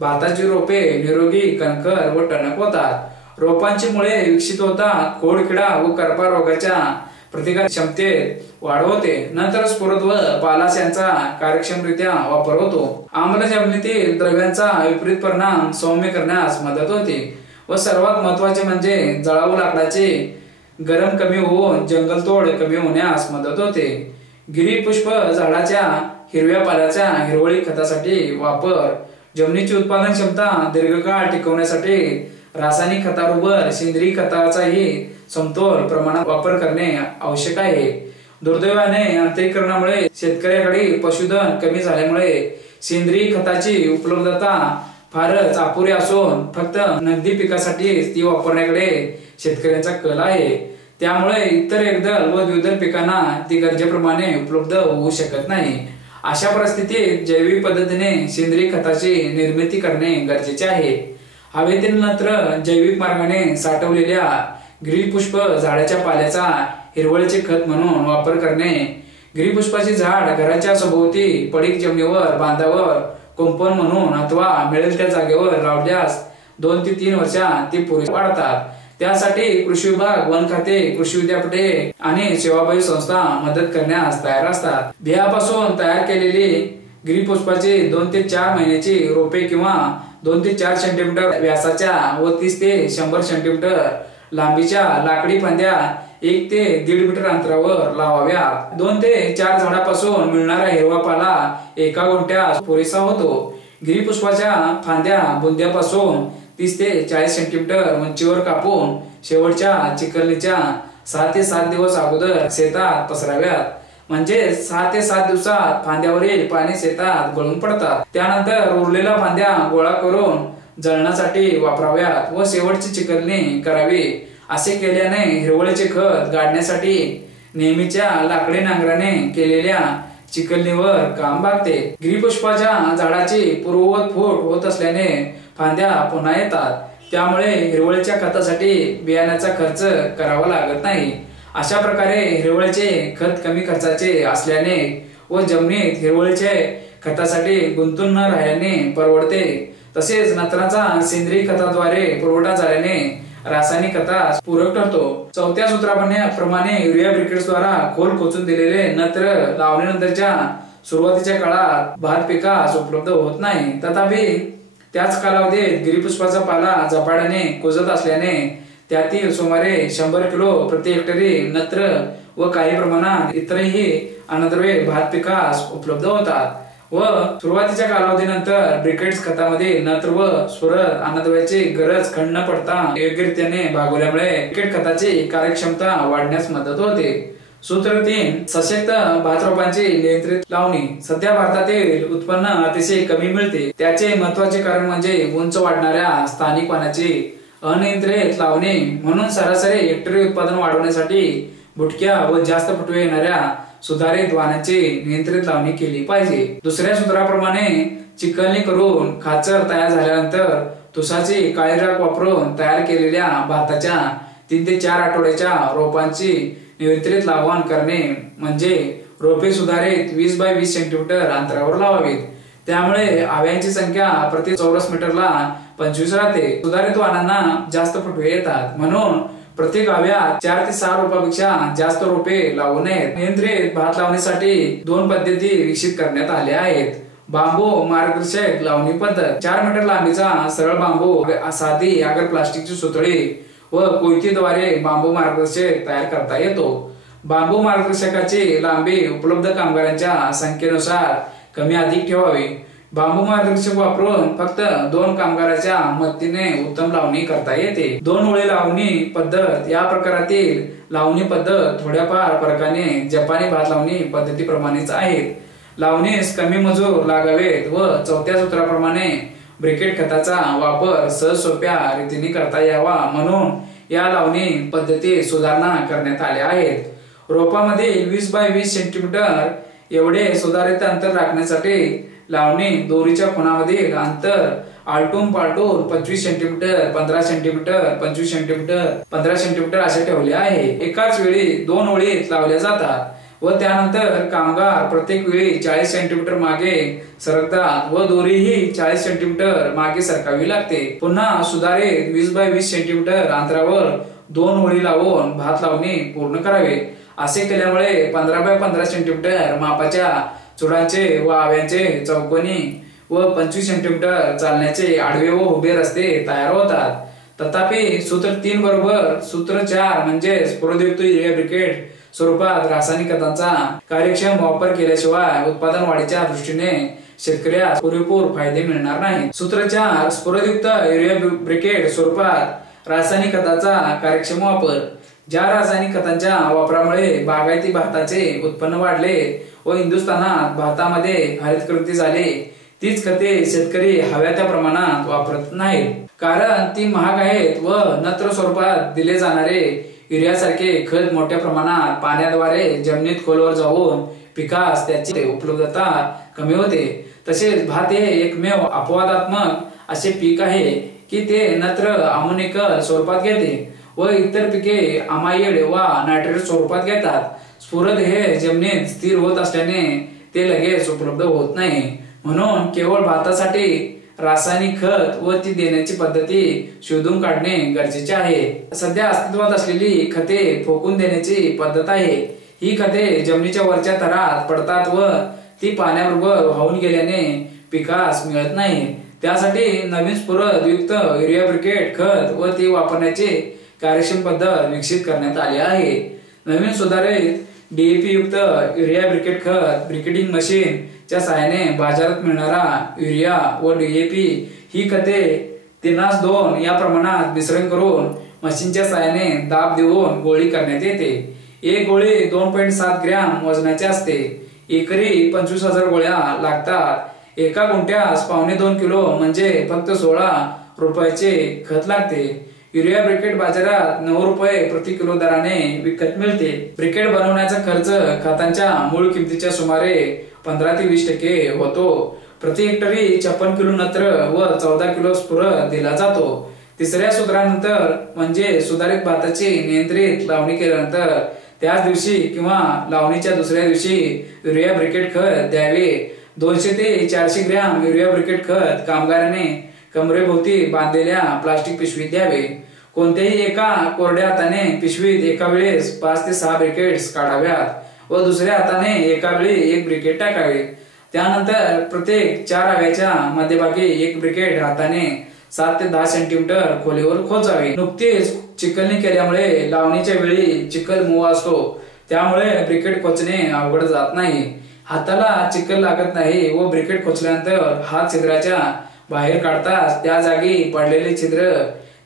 भाताची रोपे निरोगी, कणखर व टणक होतात। रोपांची मुळे विकसित होतात, खोडकिडा व करपा रोगाच्या प्रतिकार क्षमतेत वाढ होते। नंतर स्फुरद व पालाश यांचा कार्यक्षमरित्या वापर होतो। आम्ल जमिनीतील द्रव्यांचा विपरीत परिणाम सौम्य करण्यास मदत होते व सर्वात महत्त्वाचे म्हणजे जळाऊ लाकडाचे गरम कमी होऊन जंगलतोड कमी होण्यास मदत होते। गिरीपुष्प झाडाच्या हिरव्या पाल्याच्या हिरवळी खतासाठी वापर। जमिनीची उत्पादन क्षमता दीर्घकाळ टिकवण्यासाठी रासायनिक खताबरोबर सेंद्रिय खताचाही समतोल प्रमाणात वापर करणे आवश्यक आहे। दुर्दैवाने यांत्रिकीकरणामुळे शेतकऱ्याकडे पशुधन कमी झाल्यामुळे सेंद्रिय खताची उपलब्धता फारच अपुरी असून फक्त नगदी पिकासाठी ती वापरण्याकडे शेतकऱ्यांचा कल आहे। त्यामुळे इतर एकदल व द्विदल पिकांना ती गरजेप्रमाणे उपलब्ध होऊ शकत नाही। अशा परिस्थितीत जैविक पद्धतीने सेंद्रिय खताची निर्मिती करणे गरजेचे आहे। हवेतील नत्र जैविक मार्गाने साठवलेल्या गिरीपुष्प झाडाच्या पाल्याचा हिरवळीचे खत म्हणून वापर करणे। गिरीपुष्पाची झाड घराच्या सभोवती पडीक जमिनीवर बांधावर कुंपण म्हणून अथवा मिळेल त्या जागेवर लावल्यास 2 ते 3 वर्षांत ती पुरेशी वाढतात। त्यासाठी कृषी विभाग, वन खाते, कृषी विद्यापीठे आणि सेवाभावी संस्था मदत करण्यास तयार असतात। बियापासून तयार केलेली गिरीपुष्पाची 2 ते 4 महिन्याची रोपे किंवा 2 ते 4 सेंटीमीटर व्यासाच्या व 30 ते 100 सेंटीमीटर लांबीच्या लाकडी फांद्या 1 ते 1.5 मीटर अंतरावर लावाव्यात। 2 ते 4 झाडापासून मिळणारा हिरवा पाला एका गुंठ्यात पुरेसा होतो। गिरीपुष्पाच्या फांद्या बुंद्यापासून 30 ते 40 सेंटीमीटर उंचीवर कापून शेवटच्या चिखलीच्या 6 ते 7 दिवस अगोदर शेतात पसराव्यात। म्हणजे 6 ते 7 दिवसात फांद्यावरील पाणी शेतात गळून पडतात। त्यानंतर उरलेल्या फांद्या गोळा करून जळणासाठी वापराव्यात व शेवटची चिखलणी करावी। असे केल्याने हिरवळीचे खत गाडण्यासाठी नेहमीच्या लाकडी नांगराने केलेल्या चिखलणीवर काम भागते। गिरीपुष्पाच्या झाडाची पूर्ववत फूट होत असल्याने फांद्या पुन्हा येतात। त्यामुळे हिरवळीच्या खतासाठी बियाण्याचा खर्च करावा लागत नाही। अशा प्रकारे हिरवळीचे खत कमी खर्चाचे असल्याने व जमिनीत हिरवळीचे खतासाठी गुंतून न राहिल्याने परवडते। तसेच नत्राचा सेंद्रिय खताद्वारे पुरवठा झाल्याने रासायनिक खतास पूरक ठरतो। चौथ्या सूत्राप्रमाणे युरिया ब्रिकेट्सद्वारा खोल खोचून दिलेले नत्र लावणीनंतरच्या सुरुवातीच्या काळात भात पिकास उपलब्ध होत नाही। तथापि त्याच कालावधीत गिरीपुष्पाचा पाला झपाट्याने कुजत असल्याने त्यातील सुमारे 100 किलो प्रति हेक्टरी नत्र व काही प्रमाणात इतरही अन्नद्रव्ये भात पिकास उपलब्ध होतात व सुरुवातीच्या कालावधीनंतर ब्रिकेट्स खतामध्ये नत्र व स्फुरद अन्नद्रव्याची गरज खंड न पडता योग्यरीत्याने भागवल्यामुळे ब्रिकेट खताची कार्यक्षमता वाढण्यास मदत होते। सूत्र 3 सशक्त भात रोपांची नियंत्रित लावणी। सध्या भारतातील उत्पन्न अतिशय कमी मिळते। त्याचे महत्त्वाचे कारण म्हणजे उंच वाढणाऱ्या स्थानिक वाणाची अनियंत्रित लावणी। म्हणून सरासरी हेक्टरी उत्पादन वाढवण्यासाठी बुटक्या व जास्त फुटवे येणाऱ्या सुधारित वाणाची नियंत्रित लावणी केली पाहिजे। दुसऱ्या सूत्राप्रमाणे चिखलणी करून खाचर तयार झाल्यानंतर तुसाची काळी राख वापरून तयार केलेल्या भाताच्या 3 ते 4 आठवड्याच्या रोपांची नियंत्रित लागवड करणे म्हणजे रोपे सुधारित 20 बाय 20 सेंटीमीटर अंतरावर लावावीत। त्यामुळे आव्यांची संख्या प्रति चौरस मीटरला 25 राहते। सुधारित वाणांना जास्त फुटवे येतात म्हणून प्रत्येक आव्यात 4 ते 6 रोपापेक्षा जास्त रोपे लावू नयेत। नियंत्रित भात लावणीसाठी 2 पद्धती विकसित करण्यात आल्या आहेत। बांबू मार्गदर्शक लावणी पद्धत 4 मीटर लांबीचा सरळ बांबू साधी अगर प्लास्टिकची सुतळी व कोयतीद्वारे बांबू मार्गदर्शक तयार करता येतो। बांबू मार्गदर्शकाची लांबी उपलब्ध कामगारांच्या संख्येनुसार कमी अधिक ठेवावी। बांबू मार्गदर्शक वापरून फक्त 2 कामगारांच्या मदतीने उत्तम लावणी करता येते। 2 ओळी लावणी पद्धत या प्रकारातील लावणी पद्धत थोड्याफार फरकाने जपानी भात लावणी पद्धतीप्रमाणेच आहेत। लावणीस कमी मजूर लागावेत व चौथ्या सूत्राप्रमाणे ब्रिकेट खताचा वापर सहज सोप्या रीतीने करता यावा म्हणून या लावणी पद्धतीत सुधारणा करण्यात आल्या आहेत। रोपामध्ये 20 बाय 20 सेंटीमीटर एवढे सुधारित अंतर राखण्यासाठी लावणी दोरीच्या खुणामधील अंतर आलटून पालटून 25 सेंटीमीटर 15 सेंटीमीटर 25 सेंटीमीटर 15 सेंटीमीटर असे ठेवले आहे। एकाच वेळी 2 ओळीत लावल्या जातात व त्यानंतर कामगार प्रत्येक वेळी 40 सेंटीमीटर मागे सरकतात व दोरीही 40 सेंटीमीटर मागे सरकावी लागते। पुन्हा सुधारित 20 बाय 20 सेंटीमीटर अंतरावर 2 ओळी लावून भात लावणी पूर्ण करावे। असे केल्यामुळे 15 बाय 15 सेंटीमीटर मापाच्या चुडांचे व आव्यांचे चौकोनी व 25 सेंटीमीटर चालण्याचे आडवे व उभे रस्ते तयार होतात। तथापि सूत्र 3 बरोबर सूत्र 4 म्हणजे स्फुरदयुक्त युरिया ब्रिकेट स्वरूपात रासायनिक खतांचा कार्यक्षम वापर केल्याशिवाय उत्पादन वाढीच्या दृष्टीने शेतकऱ्यास पुरेपूर फायदे मिळणार नाही। सूत्र 4 स्फुरदयुक्त युरिया ब्रिकेट स्वरूपात रासायनिक खताचा कार्यक्षम वापर। ज्या रासायनिक खतांच्या वापरामुळे बागायती भाताचे उत्पन्न वाढले व हिंदुस्थानात भातामध्ये हरित क्रांती झाली तीच खते शेतकरी हव्या त्या प्रमाणात वापरत नाहीत, कारण ती महाग आहेत व नत्र स्वरूपात दिले जाणारे युरियासारखे खत मोठ्या प्रमाणात पाण्याद्वारे जमिनीत खोलवर जाऊन पिकास त्याची उपलब्धता कमी होते। तसेच भात हे एकमेव अपवादात्मक असे पीक आहे की ते नत्र अमोनिकल स्वरूपात घेते व इतर पिके अमायड वा नायट्रेट स्वरूपात घेतात। स्फुरद हे जमिनीत स्थिर होत असल्याने ते लगेच उपलब्ध होत नाही, म्हणून केवळ भातासाठी रासायनिक खत व ती देण्याची पद्धती शोधून काढणे गरजेचे आहे। सध्या अस्तित्वात असलेली खते फोकून देण्याची पद्धत आहे। ही खते जमिनीच्या वरच्या थरात पडतात व ती पाण्याबरोबर वाहून गेल्याने पिकास मिळत नाही। त्यासाठी नवीन स्फुरद युक्त युरिया ब्रिकेट खत व ती वापरण्याची कार्यक्षम पद्धत विकसित करण्यात आली आहे। नवीन सुधारित डीएपी युक्त युरिया ब्रिकेट खत ब्रिकेटिंग मशीन च्या सहाय्याने बाजारात मिळणारा युरिया व डीएपी ही खते 3:2 या प्रमाणात मिश्रण करून मशीनच्या सहाय्याने दाब देऊन गोळी करण्यात येते। एक गोळी 2.7 ग्रॅम वजनाची असते। एकरी 25,000 गोळ्या लागतात। एका गुंठ्यास 1.25 किलो म्हणजे फक्त 16 रुपयाचे खत लागते। युरिया ब्रिकेट बाजारात 9 रुपये प्रति किलो दराने विकत मिळते। ब्रिकेट बनवण्याचा खर्च खतांच्या मूळ किमतीच्या सुमारे 15 ते 20% होतो। प्रति हेक्टरी 56 किलो नत्र व 14 किलो स्फुरद दिला जातो। तिसऱ्या सूत्रानंतर म्हणजे सुधारित भाताची नियंत्रित लावणी केल्यानंतर त्याच दिवशी किंवा लावणीच्या दुसऱ्या दिवशी युरिया ब्रिकेट खत द्यावे। 200 ते 400 ग्रॅम युरिया ब्रिकेट खत कामगाराने कमरेभोवती बांधलेल्या प्लास्टिक पिशवीत द्यावे। कोणत्याही एका कोरड्या हाताने पिशवीत एका वेळेस 5 ते 6 ब्रिकेट्स काढाव्यात व दुसऱ्या हाताने एका वेळी 1 ब्रिकेट टाकावे। त्यानंतर प्रत्येक 4 आव्याच्या मध्यभागी 1 ब्रिकेट हाताने 7 ते 10 सेंटीमीटर खोलीवर खोचावे। नुकतीच चिखलणी केल्यामुळे लावणीच्या वेळी चिखल मऊ असतो, त्यामुळे ब्रिकेट खोचणे अवघड जात नाही। हाताला चिखल लागत नाही व ब्रिकेट खोचल्यानंतर हात छिद्राच्या बाहेर काढताच त्या जागी पडलेले छिद्र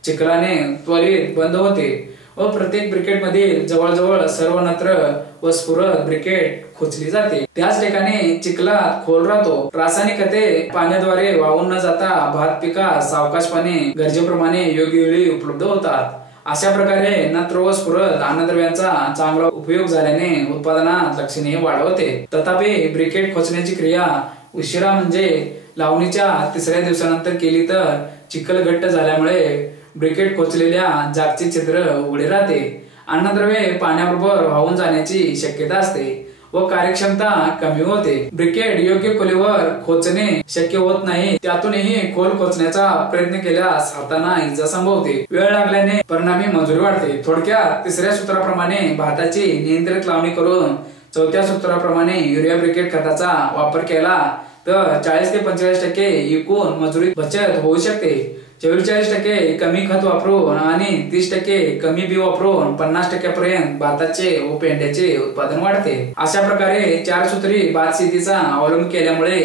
चिखलाने त्वरित बंद होते व प्रत्येक ब्रिकेट मधील जवळजवळ सर्व नत्र व स्फुरद ब्रिकेट खोचली जाते। त्याच ठिकाणी चिखलात खोल राहतो। रासायनिक खते पाण्याद्वारे वाहून न जाता भात पिकास सावकाशपणे गरजेप्रमाणे योग्य वेळी उपलब्ध होतात। अशा प्रकारे नत्र व स्फुरद अन्नद्रव्यांचा चांगला उपयोग झाल्याने उत्पादनात लक्षणीय वाढ होते। तथापि ब्रिकेट खोचण्याची क्रिया उशिरा म्हणजे लावणीच्या 3ऱ्या दिवसानंतर केली तर चिखल घट्ट झाल्यामुळे ब्रिकेट खोचलेल्या जागचे छिद्र उघडे राहते। अन्नद्रव्ये पाण्याबरोबर वाहून जाण्याची शक्यता असते व कार्यक्षमता कमी होते। ब्रिकेट योग्य खोलीवर खोचणे शक्य होत नाही, त्यातूनही खोल खोचण्याचा प्रयत्न केल्यास हातांना इजा संभवते। वेळ लागल्याने परिणामी मजुरी वाढते। थोडक्यात 3ऱ्या सूत्राप्रमाणे भाताची नियंत्रित लावणी करून 4थ्या सूत्राप्रमाणे युरिया ब्रिकेट खताचा वापर केला तर 40 ते 45% एकूण मजुरी बचत होऊ शकते. 44% कमी खत वापरून आणि 30% कमी बी वापरून 50% पर्यंत भाताचे व पेंड्याचे उत्पादन वाढते. अशा प्रकारे 4 सूत्री भात शेतीचा अवलंब केल्यामुळे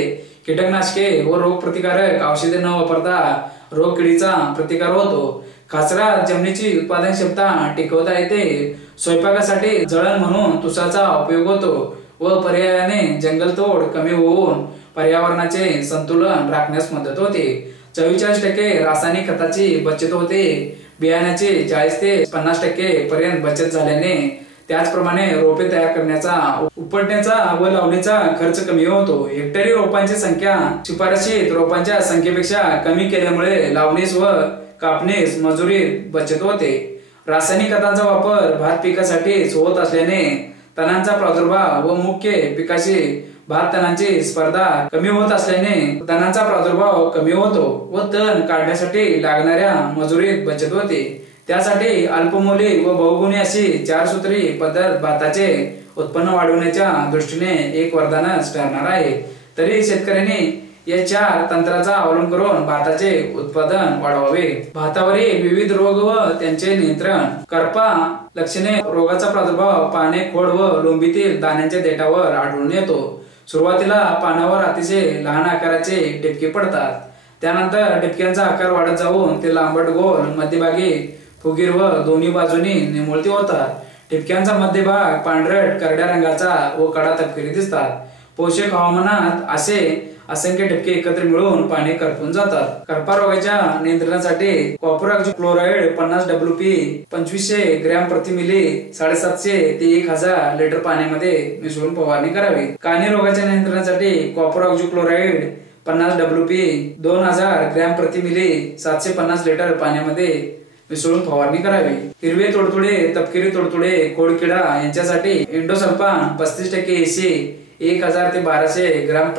कीटकनाशके व रोग प्रतिकारक औषधे न वापरता रोग किडीचा प्रतिकार होतो. कचरा जमिनीची उत्पादन क्षमता टिकवता येते. स्वयंपाकासाठी जळण म्हणून तुसाचा उपयोग होतो व पर्यायाने जंगलतोड कमी होऊन पर्यावरणाचे संतुलन राखण्यास मदत होते. 44% रासायनिक खताची बचत होते. बियाण्याची 40 ते 50% पर्यंत बचत झाल्याने त्याचप्रमाणे रोपे तयार करण्याचा, उपटण्याचा व लावणीचा खर्च कमी होतो. हेक्टरी रोपांची संख्या शिफारशीत रोपांच्या संख्येपेक्षा कमी केल्यामुळे लावणीस व कापणीस मजुरीत बचत होते. रासायनिक खतांचा वापर भात पिकासाठीच होत असल्याने तणांचा प्रादुर्भाव व मुख्य पिकाशी भात तणांची स्पर्धा कमी होत असल्याने तणांचा प्रादुर्भाव कमी होतो व तण काढण्यासाठी लागणाऱ्या मजुरीत बचत होते. त्यासाठी अल्पमोली व बहुगुणी अशी 4 सूत्री पद्धत भाताचे उत्पन्न वाढवण्याच्या दृष्टीने एक वरदानच ठरणार आहे. तरी शेतकऱ्यांनी या 4 तंत्राचा अवलंब करून भाताचे उत्पादन वाढवावे. भातावरील विविध रोग व त्यांचे नियंत्रण. करपा लक्षणे रोगाचा प्रादुर्भाव पाने, खोड व लोंबीतील दाण्यांच्या देठावर आढळून येतो. सुरुवातीला पानावर अतिशय लहान आकाराचे ठिपके पडतात. त्यानंतर ठिपक्यांचा आकार वाढत जाऊन ते लांबट, गोल, मध्यभागी फुगीर व दोन्ही बाजूनी निमुळती होतात. ठिपक्यांचा मध्यभाग पांढरट करड्या रंगाचा व कडा तपकिरी दिसतात. पोषक हवामानात असे असंख्य ठिपके एकत्र मिळून पाणी करपून जातात. करपा रोगाच्या नियंत्रणासाठी कॉपर ऑक्झीक्लोराइड 50 WP 2500 ग्रॅम प्रति मिली 750 ते 1000 लिटर पाण्यामध्ये मिसळून फवारणी करावी. कानी रोगाच्या नियंत्रणासाठी कॉपर ऑक्झीक्लोराइड 50 WP 2000 ग्रॅम प्रति मिली 750 लिटर पाण्यामध्ये मिसळून फवारणी करावी. हिरवे तुडतुडे, तपकिरी तुडतुडे, खोडकिडा यांच्यासाठी एंडोसल्फान 35% EC 1000 ते 1200 ग्रॅम